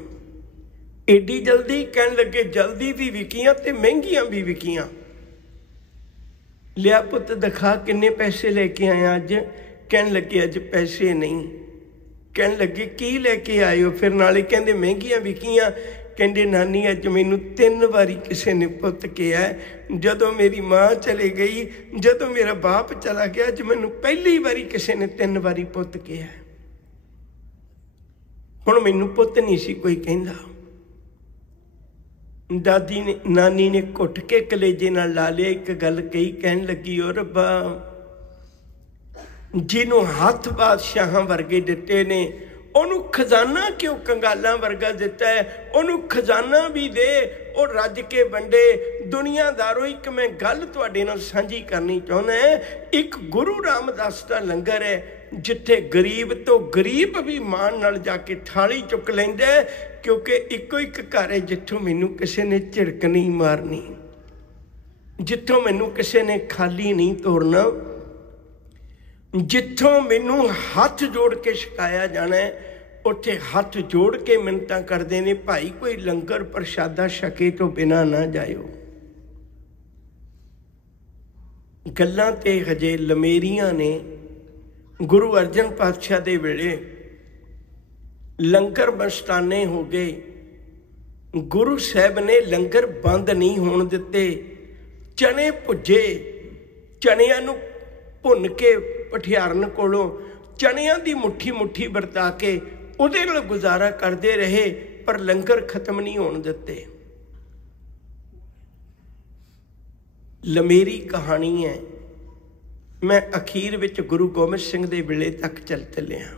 ਏਡੀ ਜਲਦੀ? ਕਹਿਣ ਲੱਗੇ, ਜਲਦੀ ਵੀ ਵਿਕੀਆਂ ਤੇ ਮਹਿੰਗੀਆਂ ਵੀ ਵਿਕੀਆਂ। ਲਿਆ ਪੁੱਤ ਦਿਖਾ, ਕਿੰਨੇ ਪੈਸੇ ਲੈ ਕੇ ਆਇਆ ਅੱਜ? ਕਹਿਣ ਲੱਗੇ, ਅੱਜ ਪੈਸੇ ਨਹੀਂ, कहन लगे की लैके आए हो? फिर नाले कहंदे महंगियां विकियां। कहंदे नानी अज मैनू 3 वारी किसी ने पुत किया, जदों मेरी माँ चली गई, जदों मेरा बाप चला गया, अज मैनू पहली बारी किसी ने 3 वारी पुत किया। हुण मैनू पुत नहीं सी कोई कहंदा। दादी ने नानी ने घुट के कलेजे नाल ला लिया, एक गल कही, कहन लगी ओ रब्बा जिन्हों हाथ बादशाह वर्गे दिते ने ओनू खजाना क्यों कंगालां वर्गा दिता है? ओनू खजाना भी दे, ओ रज के वंडे। दुनियादारों एक मैं गल तुहाडे नाल सांझी करनी चाहुंदा है। एक गुरु रामदास दा लंगर है जिथे गरीब तो गरीब भी मान नाल जाके थाली चुक लैंदा है, क्योंकि इको एक घर है जिथों मैनू किसी ने झिड़क नहीं मारनी, जिथों मैनू किसी ने खाली नहीं तोड़ना, जिथों मैनू हाथ जोड़ के छकाया जाना है। उत्थे हाथ जोड़ के मिन्नतां करदे ने, भाई कोई लंगर प्रशादा छके तो बिना ना जाओ। गल्लां ते हजे लमेरियां ने। गुरु अर्जन पातशाह दे वेले लंगर मस्ताने हो गए। गुरु साहब ने लंगर बंद नहीं होण दिते। चने भुजे, चनियां नूं भुन के पठियारन कोलों चनियां दी मुट्ठी मुट्ठी वरता के उहदे नाल गुजारा करते रहे, पर लंगर खत्म नहीं होण दिते। लमेरी कहानी है। मैं अखीर विच गुरु गोबिंद सिंह दे वेले तक चल चलिया।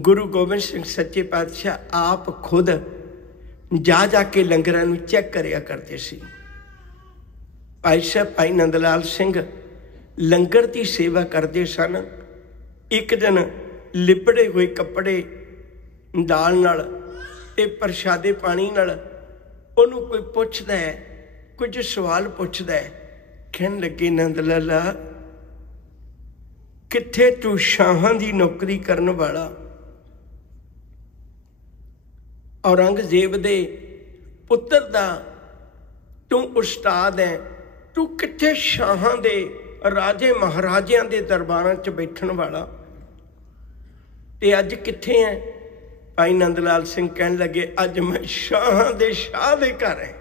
गुरु गोबिंद सिंह सच्चे पातशाह आप खुद जा जाके लंगरां नूं चैक करिया करते सी। भाई साहब भाई नंद लाल सिंह लंगर की सेवा करते सन। एक दिन लिपड़े हुए कपड़े दाल नाल ते प्रशादे पानी नाल उहनूं कोई पुछदा है, कुछ सवाल पुछदा है। कहन लगे नंद लाला कित्थे तू शाहां दी नौकरी करन वाला, औरंगजेब दे पुत्र दा तू उस्ताद है, तू कित्थे शाहां दे राजे महाराजियां दे दरबारां च बैठण वाला, ते अज कित्थे है? भाई नंद लाल सिंह कहन लगे अज मैं शाहां दे शाह दे घर है।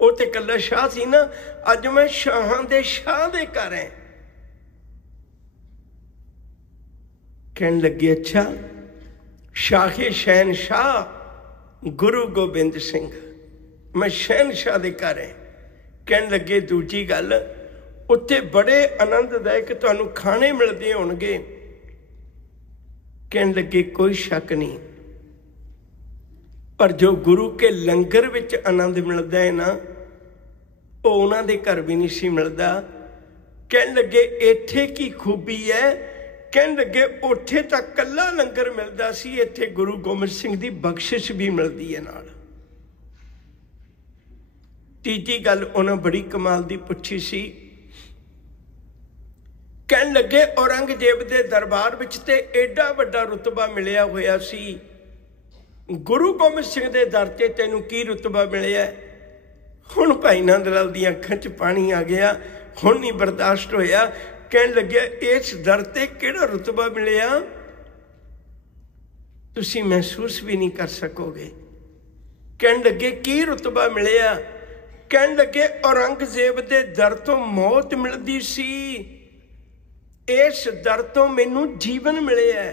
वो तो कल्ला शाह सी ना, अज मैं शाहां दे शाह दे घर है। कहन लगे अच्छा शाहे शहनशाह गुरु गोबिंद सिंह, मैं शहनशाह दे घर है। कहन लगे दूजी गल उत्थे बड़े आनंददायक तुहानूं खाने मिलते होणगे। कहन लगे कोई शक नहीं, पर जो गुरु के लंगर विच आनंद मिलता है ना, वो उन्हां दे घर भी नहीं सी मिलता। कहन लगे इत्थे की खूबी है? कहन लगे उत्थे तां कल्ला लंगर मिलता सी, इत्थे गुरु गोबिंद सिंह दी बख्शिश भी मिलती है नाल। तीजी गल उन्हें बड़ी कमाल दी पुछी सी। कहन लगे औरंगजेब दे दरबार विच ते एडा वड्डा रुतबा मिलिया होया सी, गुरु गोबिंद सिंह दे दर ते तैनूं की रुतबा मिलिया? हुण भाई नंद लाल दी अखां च पानी आ गया, हुण नहीं बर्दाश्त होया। कहन लगे इस दर ते किहड़ा रुतबा मिलिया तुसीं महसूस भी नहीं कर सकोगे। कहन लगे की रुतबा मिलिया? कहन लगे औरंगजेब दे दर तो मौत मिलदी सी, इस दर तो मैनू जीवन मिलिया।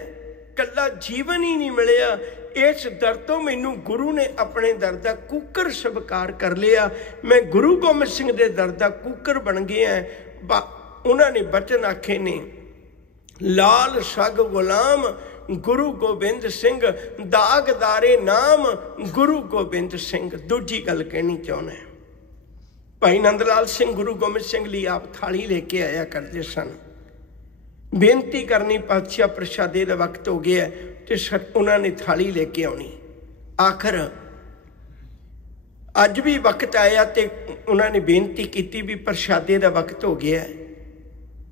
कल्ला जीवन ही नहीं मिलिया, इस दर तो मैनू गुरु ने अपने दर दा कूकर स्वीकार कर लिया। मैं गुरु गोबिंद सिंह दे दर दा कूकर बन गया। उन्होंने बचन आखे ने लाल सग गुलाम गुरु गोबिंद सिंह, दागदारे नाम गुरु गोबिंद सिंह। दूजी गल कहनी चाहना है, भाई नंद लाल सिंह गुरु गोबिंद सिंह लिए आप थाली लेके आया करते सन। बेनती करनी पातशाह प्रशादे का वक्त हो गया, तो उन्होंने थाली लेके आनी। आखिर अज भी वक्त आया तो उन्होंने बेनती की भी प्रशादे का वक्त हो गया,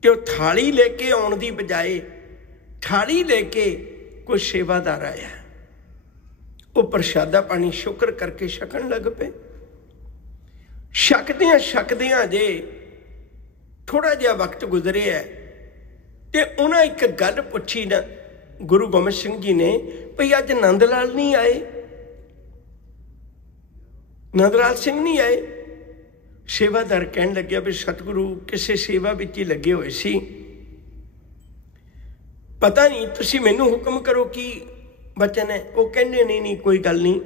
तो थाली लेके आने की बजाय थाली लेके कोई सेवादार आया, वो प्रशादा पानी शुक्र करके छकन लग पे। छकदियां छकदियां जे थोड़ा जिहा वक्त गुजरिया, ਤੇ ਉਹਨਾਂ ਇੱਕ ਗੱਲ ਪੁੱਛੀ ਨਾ ਗੁਰੂ ਗੋਬਿੰਦ ਸਿੰਘ ਜੀ ਨੇ, ਭਈ ਅੱਜ ਨੰਦ ਲਾਲ ਨਹੀਂ ਆਏ, ਨੰਦ ਲਾਲ ਸਿੰਘ ਨਹੀਂ ਆਏ। ਸੇਵਾਦਾਰ ਕਹਿਣ ਲੱਗਿਆ ਵੀ ਸਤਿਗੁਰੂ ਕਿਸੇ ਸੇਵਾ ਵਿੱਚ ਹੀ ਲੱਗੇ ਹੋਏ ਸੀ, ਪਤਾ ਨਹੀਂ, ਤੁਸੀਂ ਮੈਨੂੰ ਹੁਕਮ ਕਰੋ ਕੀ ਬਚਨ ਹੈ। ਉਹ ਕਹਿੰਦੇ ਨਹੀਂ ਕੋਈ ਗੱਲ ਨਹੀਂ,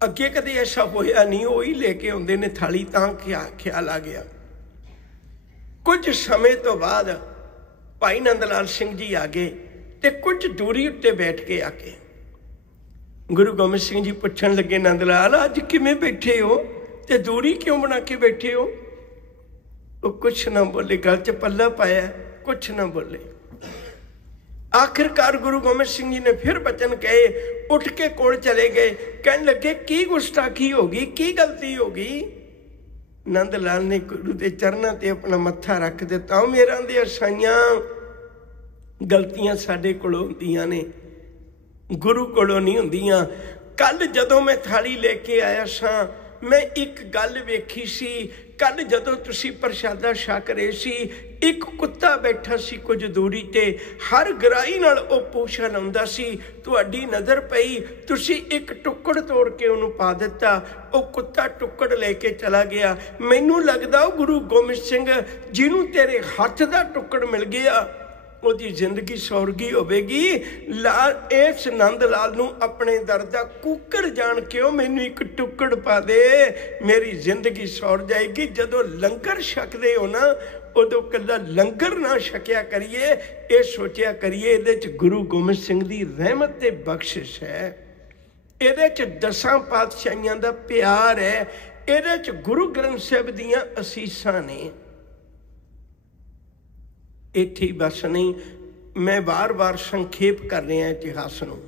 ਅੱਗੇ ਕਦੇ ਐਸਾ ਹੋਇਆ ਨਹੀਂ, ਉਹ ਹੀ ਲੈ ਕੇ ਆਉਂਦੇ ਨੇ ਥਾਲੀ, ਤਾਂ ਖਿਆਲ ਆ ਗਿਆ। ਕੁਝ ਸਮੇਂ ਤੋਂ ਬਾਅਦ ਭਾਈ ਨੰਦ ਲਾਲ ਸਿੰਘ ਜੀ ਆ ਗਏ ਤੇ ਕੁਝ ਦੂਰੀ ਉੱਤੇ ਬੈਠ ਕੇ ਆ ਕੇ ਗੁਰੂ ਗੋਬਿੰਦ ਸਿੰਘ ਜੀ ਪੁੱਛਣ ਲੱਗੇ, ਨੰਦ ਲਾਲ ਅੱਜ ਕਿਵੇਂ ਬੈਠੇ ਹੋ ਤੇ ਦੂਰੀ ਕਿਉਂ ਬਣਾ ਕੇ ਬੈਠੇ ਹੋ? ਉਹ ਕੁਛ ਨਾ ਬੋਲੇ, ਗਲ 'ਚ ਪੱਲਾ ਪਾਇਆ, ਕੁਛ ਨਾ ਬੋਲੇ। आखिरकार गुरु गोबिंद सिंह जी ने फिर बचन कहे, उठ के कोल चले गए, कहने लगे की गुस्ताखी होगी, की गलती होगी? नंद लाल ने गुरु के चरणों ते अपना मत्था रख दिता, मेरा दे साइयां गलतियां साडे कोलों हुंदियां ने, गुरु कोलों नहीं हुंदियां। कल जदों मैं थाली लेके आया सां, मैं एक गल वेखी सी, कल जदों तुसी प्रशादा छक रहे सी, एक कुत्ता बैठा सी कुछ दूरी ते, हर गराई नाल ओ पूछा लाउंदा सी, तुहाडी नज़र पई, तुसी एक टुकड़ तोड़ के उहनूं पा दिता, ओ कुत्ता टुकड़ लेके चला गया। मैनूं लगदा ओ गुरु गोबिंद सिंह जिहनूं तेरे हत्थ दा टुकड़ मिल गया, ਉਹਦੀ ਜ਼ਿੰਦਗੀ ਸੌਰਗੀ ਹੋਵੇਗੀ। ਲਾਲ ਇਸ ਨੰਦ ਲਾਲ ਨੂੰ ਆਪਣੇ ਦਰ ਦਾ ਕੁੱਕਰ ਜਾਣ ਕੇ ਉਹ ਮੈਨੂੰ ਇੱਕ ਟੁੱਕੜ ਪਾ ਦੇ, ਮੇਰੀ ਜ਼ਿੰਦਗੀ ਸੌਰ ਜਾਏਗੀ। ਜਦੋਂ ਲੰਗਰ ਛਕਦੇ ਹੋ ਨਾ, ਉਦੋਂ ਇਕੱਲਾ ਲੰਗਰ ਨਾ ਛਕਿਆ ਕਰੀਏ, ਇਹ ਸੋਚਿਆ ਕਰੀਏ ਇਹਦੇ 'ਚ ਗੁਰੂ ਗੋਬਿੰਦ ਸਿੰਘ ਦੀ ਰਹਿਮਤ ਤੇ ਬਖਸ਼ਿਸ਼ ਹੈ, ਇਹਦੇ 'ਚ 10 ਪਾਤਸ਼ਾਹੀਆਂ ਦਾ ਪਿਆਰ ਹੈ, ਇਹਦੇ 'ਚ ਗੁਰੂ ਗ੍ਰੰਥ ਸਾਹਿਬ ਦੀਆਂ ਅਸੀਸਾਂ ਨੇ। ਇੱਥੇ ਬਸ ਨਹੀਂ, ਮੈਂ ਵਾਰ-ਵਾਰ ਸੰਖੇਪ ਕਰ ਰਿਹਾ ਇਤਿਹਾਸ ਨੂੰ।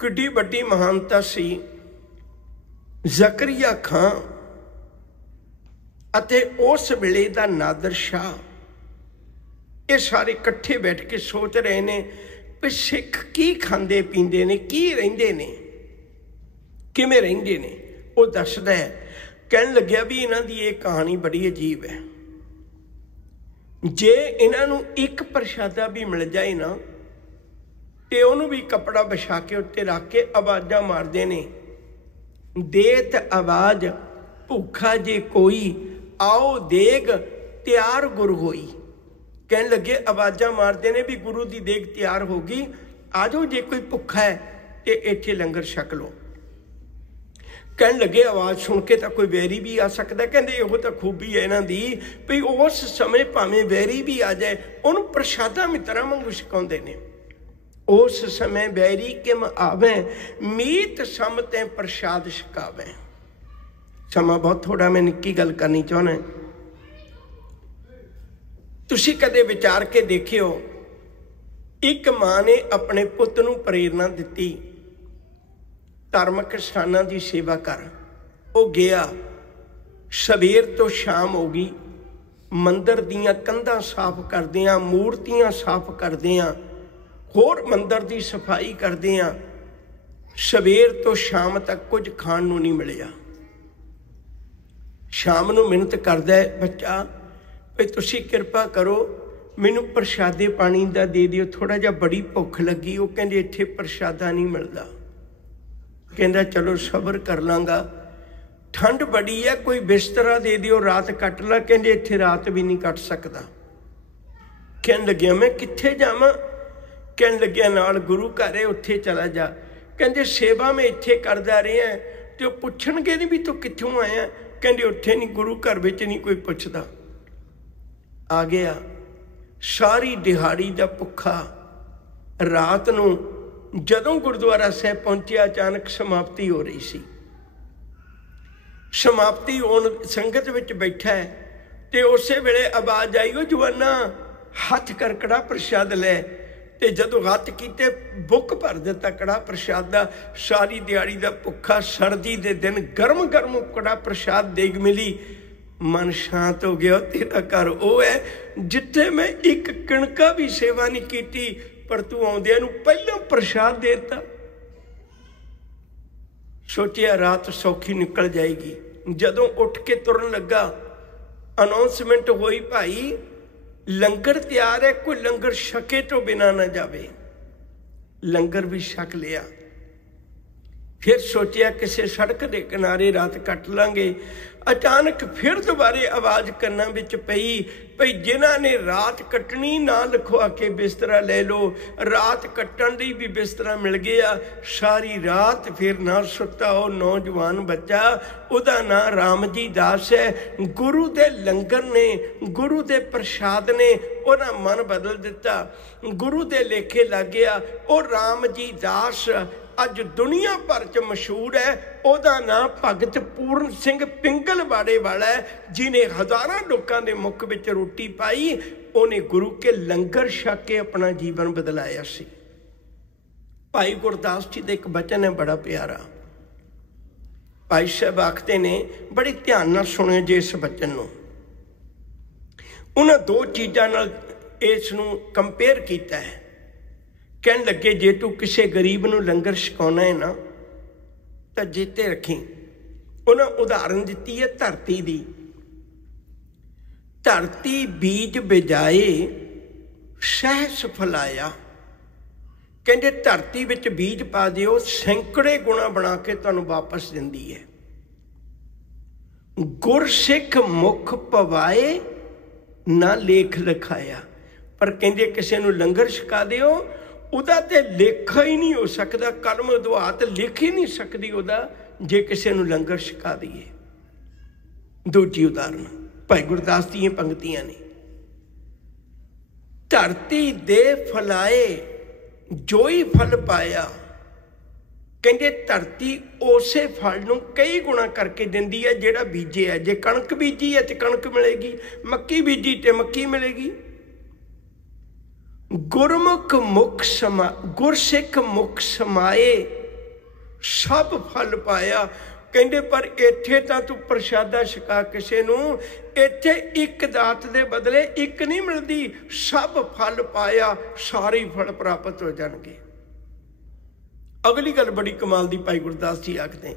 ਕਿੱਡੀ ਵੱਡੀ ਮਹਾਨਤਾ ਸੀ ਜ਼ਕਰੀਆ ਖਾਂ ਅਤੇ ਉਸ ਵੇਲੇ ਦਾ ਨਾਦਰ ਸ਼ਾਹ, ਇਹ ਸਾਰੇ ਇਕੱਠੇ ਬੈਠ ਕੇ ਸੋਚ ਰਹੇ ਨੇ ਵੀ ਸਿੱਖ ਕੀ ਖਾਂਦੇ ਪੀਂਦੇ ਨੇ, ਕੀ ਰਹਿੰਦੇ ਨੇ, ਕਿਵੇਂ ਰਹਿੰਦੇ ਨੇ। ਉਹ ਦੱਸਦਾ ਹੈ, ਕਹਿਣ ਲੱਗਿਆ ਵੀ ਇਹਨਾਂ ਦੀ ਇਹ ਕਹਾਣੀ ਬੜੀ ਅਜੀਬ ਹੈ। ਜੇ ਇਹਨਾਂ ਨੂੰ ਇੱਕ ਪ੍ਰਸ਼ਾਦਾ ਵੀ ਮਿਲ ਜਾਏ ਨਾ, ਤੇ ਉਹਨੂੰ ਵੀ ਕੱਪੜਾ ਵਿਛਾ ਕੇ ਉੱਤੇ ਰੱਖ ਕੇ ਆਵਾਜ਼ਾਂ ਮਾਰਦੇ ਨੇ, ਦੇਤ ਆਵਾਜ਼ ਭੁੱਖਾ ਜੇ ਕੋਈ, ਆਓ ਦੇਗ ਤਿਆਰ ਗੁਰ ਹੋਈ। ਕਹਿਣ ਲੱਗੇ ਆਵਾਜ਼ਾਂ ਮਾਰਦੇ ਨੇ ਵੀ ਗੁਰੂ ਦੀ ਦੇਗ ਤਿਆਰ ਹੋ ਗਈ, ਆ ਜਾਓ ਜੇ ਕੋਈ ਭੁੱਖਾ ਹੈ ਤੇ ਇੱਥੇ ਲੰਗਰ ਛਕ ਲਓ। ਕਹਿਣ ਲੱਗੇ ਆਵਾਜ਼ ਸੁਣ ਕੇ ਤਾਂ ਕੋਈ ਵੈਰੀ ਵੀ ਆ ਸਕਦਾ। ਕਹਿੰਦੇ ਇਹੋ ਤਾਂ ਖੂਬੀ ਹੈ ਇਹਨਾਂ ਦੀ ਵੀ ਉਸ ਸਮੇਂ ਭਾਵੇਂ ਵੈਰੀ ਵੀ ਆ ਜਾਏ, ਉਹਨੂੰ ਪ੍ਰਸ਼ਾਦਾ ਮਿੱਤਰਾਂ ਵਾਂਗੂ ਛਕਾਉਂਦੇ ਨੇ। ਉਸ ਸਮੇਂ ਵੈਰੀ ਕਿਮ ਆਵੇ, ਮੀਤ ਸਮ ਤੇ ਪ੍ਰਸ਼ਾਦ ਛਕਾਵੇ। ਸਮਾਂ ਬਹੁਤ ਥੋੜਾ, ਮੈਂ ਨਿੱਕੀ ਗੱਲ ਕਰਨੀ ਚਾਹੁੰਦਾ। ਤੁਸੀਂ ਕਦੇ ਵਿਚਾਰ ਕੇ ਦੇਖਿਓ, ਇੱਕ ਮਾਂ ਨੇ ਆਪਣੇ ਪੁੱਤ ਨੂੰ ਪ੍ਰੇਰਨਾ ਦਿੱਤੀ, ਧਾਰਮਿਕ ਸਥਾਨਾਂ ਦੀ ਸੇਵਾ ਕਰ। ਉਹ ਗਿਆ, ਸਵੇਰ ਤੋਂ ਸ਼ਾਮ ਹੋ ਗਈ, ਮੰਦਰ ਦੀਆਂ ਕੰਧਾਂ ਸਾਫ਼ ਕਰਦੇ ਹਾਂ, ਮੂਰਤੀਆਂ ਸਾਫ਼ ਕਰਦੇ ਹਾਂ, ਹੋਰ ਮੰਦਰ ਦੀ ਸਫਾਈ ਕਰਦੇ ਹਾਂ। ਸਵੇਰ ਤੋਂ ਸ਼ਾਮ ਤੱਕ ਕੁਝ ਖਾਣ ਨੂੰ ਨਹੀਂ ਮਿਲਿਆ। ਸ਼ਾਮ ਨੂੰ ਮਿਹਨਤ ਕਰਦਾ ਹੈ ਬੱਚਾ, ਵੀ ਤੁਸੀਂ ਕਿਰਪਾ ਕਰੋ ਮੈਨੂੰ ਪ੍ਰਸ਼ਾਦੇ ਪਾਣੀ ਦਾ ਦੇ ਦਿਓ, ਥੋੜ੍ਹਾ ਜਿਹਾ ਬੜੀ ਭੁੱਖ ਲੱਗੀ। ਉਹ ਕਹਿੰਦੇ ਇੱਥੇ ਪ੍ਰਸ਼ਾਦਾ ਨਹੀਂ ਮਿਲਦਾ। ਕਹਿੰਦਾ ਚਲੋ ਸਬਰ ਕਰ ਲਾਂਗਾ, ਠੰਡ ਬੜੀ ਹੈ, ਕੋਈ ਬਿਸਤਰਾ ਦੇ ਦਿਓ, ਰਾਤ ਕੱਟ ਲਾ। ਕਹਿੰਦੇ ਇੱਥੇ ਰਾਤ ਵੀ ਨਹੀਂ ਕੱਟ ਸਕਦਾ। ਕਹਿਣ ਲੱਗਿਆ ਮੈਂ ਕਿੱਥੇ ਜਾਵਾਂ? ਕਹਿਣ ਲੱਗਿਆ ਨਾਲ ਗੁਰੂ ਘਰ ਹੈ, ਉੱਥੇ ਚਲਾ ਜਾ। ਕਹਿੰਦੇ ਸੇਵਾ ਮੈਂ ਇੱਥੇ ਕਰਦਾ ਰਿਹਾ, ਤੇ ਉਹ ਪੁੱਛਣਗੇ ਨਹੀਂ ਵੀ ਤੂੰ ਕਿੱਥੋਂ ਆਇਆ? ਕਹਿੰਦੇ ਉੱਥੇ ਨਹੀਂ, ਗੁਰੂ ਘਰ ਵਿੱਚ ਨਹੀਂ ਕੋਈ ਪੁੱਛਦਾ। ਆ ਗਿਆ, ਸਾਰੀ ਦਿਹਾੜੀ ਦਾ ਭੁੱਖਾ। ਰਾਤ ਨੂੰ ਜਦੋਂ ਗੁਰਦੁਆਰਾ ਸਾਹਿਬ ਪਹੁੰਚਿਆ, ਅਚਾਨਕ ਸਮਾਪਤੀ ਹੋ ਰਹੀ ਸੀ। ਸਮਾਪਤੀ ਹੋਣ ਸੰਗਤ ਵਿੱਚ ਬੈਠਾ ਹੈ, ਤੇ ਉਸੇ ਵੇਲੇ ਆਵਾਜ਼ ਆਈ, ਉਹ ਜਵਾਨਾ ਹੱਥ ਕਰ ਕੜਾ ਪ੍ਰਸ਼ਾਦ ਲੈ। ਤੇ ਜਦੋਂ ਹੱਥ ਕੀਤੇ, ਬੁੱਕ ਭਰ ਦਿੱਤਾ ਕੜਾ ਪ੍ਰਸ਼ਾਦ ਦਾ। ਸਾਰੀ ਦਿਹਾੜੀ ਦਾ ਭੁੱਖਾ, ਸਰਦੀ ਦੇ ਦਿਨ ਗਰਮ ਗਰਮ ਕੜਾ ਪ੍ਰਸ਼ਾਦ ਦੇਗ ਮਿਲੀ। ਮਨ ਸ਼ਾਂਤ ਹੋ ਗਿਆ। ਤੇਰਾ ਘਰ ਉਹ ਹੈ ਜਿੱਥੇ ਮੈਂ ਇੱਕ ਕਣਕਾ ਵੀ ਸੇਵਾ ਨਹੀਂ ਕੀਤੀ, ਪਰ ਤੂੰ ਆਉਂਦਿਆਂ ਨੂੰ ਪਹਿਲਾਂ ਪ੍ਰਸ਼ਾਦ ਦੇ ਦਿੱਤਾ। ਸੋਚਿਆ ਰਾਤ ਸੌਖੀ ਨਿਕਲ ਜਾਏਗੀ। ਜਦੋਂ ਉੱਠ ਕੇ ਤੁਰਨ ਲੱਗਾ, ਅਨਾਉਂਸਮੈਂਟ ਹੋਈ, ਭਾਈ लंगर तैयार है, कोई लंगर छके तो बिना ना जावे। लंगर भी छक लिया, फिर सोचिया किसी सड़क के किनारे रात कट लांगे। अचानक फिर दोबारे आवाज़ कन्ना विच पई, भई जिन्हां ने रात कटनी ना लिखवा के बिस्तरा ले लो। रात कट्टण दी भी बिस्तरा मिल गया। सारी रात फिर ना सुता वो नौजवान बच्चा, उहदा नां राम जी दास है। गुरु दे लंगर ने, गुरु दे प्रसाद ने उहदा मन बदल दिता। गुरु दे लेखे लग गया। वो राम जी दास अज दुनिया भर च मशहूर है। उहदा नाम भगत पूर्ण सिंह पिंगलवाड़े वाला है, जिन्हें हज़ारों लोगों के मुख विच रोटी पाई। उन्हें गुरु के लंगर छक के अपना जीवन बदलाया सी। भाई गुरदास जी का एक बचन है बड़ा प्यारा। भाई साहब आखते ने, बड़ी ध्यान नाल सुनियो जी इस बचन नूं। उन्हें दो चीज़ों नाल इस नूं कंपेयर किया है। कहन लगे, जे तू किसी गरीब नूं लंगर छकाउणा है ना तो जेते रखी। उन्हें उदाहरण दी है धरती की। धरती बीज बिजाए सहस फलाया। कहते धरती विच बीज पा दिओ, सैकड़े गुणा बना के तुहानूं वापस दिंदी है। गुरसिख मुख पवाए ना लेख लिखाया। पर कहते किसी नूं लंगर छका दिओ, उदा ते लेखा ही नहीं हो सकता। कलम दुहात लिख ही नहीं सकती उदा, जे किसी नूं लंगर छका दईए। दूजी उदाहरण भाई गुरदास दी पंक्तियां ने, धरती दे फलाए जोई फल पाया। कहते धरती उसे फल नूं कई गुणा करके दिंदी है जिहड़ा बीजे है। जे कणक बीजी है तो कणक मिलेगी, मक्की बीजी तो मक्की मिलेगी। गुरमुख मुख समा, गुरसिख मुख समाए सब फल पाया। कहते पर इत्थे तां तू प्रसादा छका किसे नूं, इत्थे एक दात दे बदले एक नहीं मिलती। सब फल पाया, सारे फल प्राप्त हो जाएंगे। अगली गल बड़ी कमाल दी भाई गुरदास जी आखदे,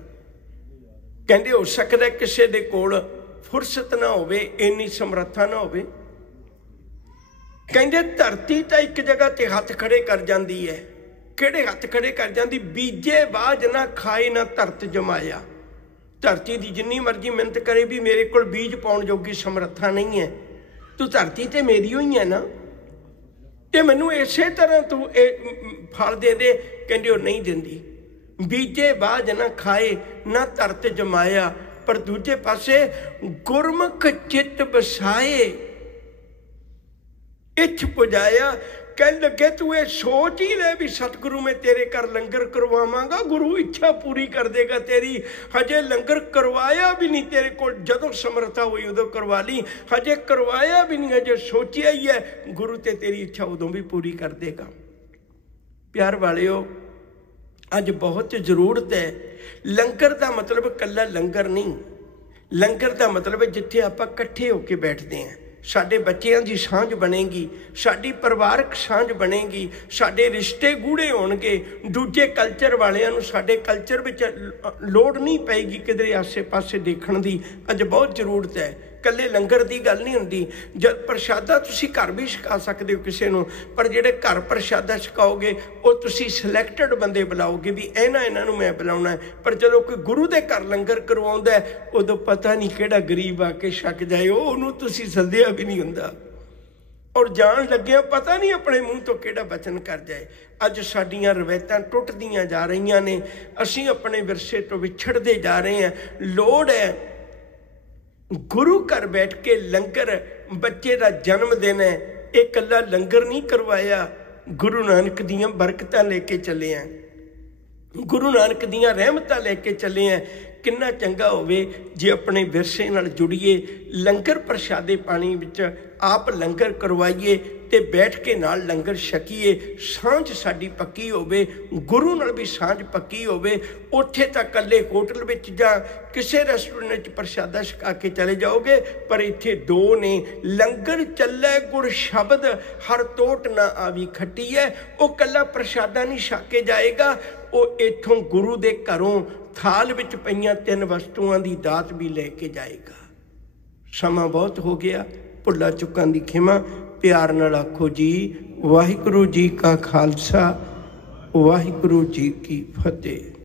कहते हो सकदा किसे दे कोल फुरसत ना होवे, इन्नी समर्था ना होवे। कहते धरती तो एक जगह ते हथ खड़े कर जाती है। किहड़े हथ खड़े कर जाती? बीजे बाज ना खाए ना धरत जमाया। धरती की जिन्नी मर्जी मिहनत करे भी मेरे को बीज पाउण जोगी समर्था नहीं है। तू धरती तो मेरी ही है ना, तो मैनू इस तरह तू फल दे दे। कहते वो नहीं दिंदी। बीजे बाज ना खाए ना धरत जमाया। पर दूजे पासे गुरमुख चित बसाए इछ पुजाया। कह लगे तू ये सोच ही ले भी सतगुरु में तेरे घर लंगर करवावांगा, गुरु इच्छा पूरी कर देगा तेरी। हजे लंगर करवाया भी नहीं तेरे को, जदों समर्था हुई उदों करवा ली। हजे करवाया भी नहीं, हजे सोचिया ही है, गुरु ते तेरी इच्छा उदों भी पूरी कर देगा। प्यार वालियो, अज बहुत जरूरत है। लंगर का मतलब कल्ला लंगर नहीं। लंगर का मतलब जिथे आपां इकट्ठे होके बैठते हैं, साडे बच्चों की सांझ बनेगी, साडी परिवारक सांझ बनेगी, साडे रिश्ते गूढ़े होणगे। दूजे कल्चर वालियां नूं साडे कल्चर विच लोड़ नहीं पेगी किधरे आसे पासे देखण दी। अज बहुत जरूरत है। कल्ले लंगर की गल नहीं हुंदी। जब प्रशादा तुसीं घर भी छका सकते हो किसी नूं, पर जिहड़े घर प्रशादा छकाओगे वो तुसीं सिलैक्टड बंदे बुलाओगे भी इन्हां नूं मैं बुलाउणा है। पर जदों कोई गुरु दे घर लंगर करवाउंदा है, उदों पता नहीं किहड़ा गरीब आके छक जाए, उहनूं तुसीं सद्दिया भी नहीं हुंदा। और जान लग्गिया पता नहीं अपने मूँह तो किहड़ा बचन कर जाए। अज साडियां रवायतां टुटदियां जा रहीआं ने, असीं अपने विरसे तो विछड़दे जा रहे हैं। लोड़ है गुरु घर बैठ के लंगर, बच्चे का जन्मदिन है, एक कल्ला लंगर नहीं करवाया, गुरु नानक दियां बरकतां लेके चले हैं, गुरु नानक दियां रहमतां लेके चले हैं। किन्ना चंगा होवे जे अपने विरसे नाल जुड़िए, लंगर प्रशादे पानी विच आप लंगर करवाइए ते बैठ के नाल लंगर छकीए। सांझ साडी पक्की होवे, गुरु नाल भी सांझ पक्की होवे। उत्थे तां कल्ले होटल विच जां किसे रेस्टोरेंट विच प्रशादा छका के चले जाओगे, पर इत्थे दो ने। लंगर चलै गुर शब्द हर टोट ना आवी खट्टी है। वो कल्ला प्रशादा नहीं छके जाएगा, वो इत्थों गुरु दे घरों थाल विच पईयां 3 वस्तुआं दी दात भी लेके जाएगा। समा बहुत हो गया, भुल्ला चुकां दी खिमा। प्यार नाल आखो जी वाहिगुरू जी का खालसा वाहिगुरू जी की फतेह।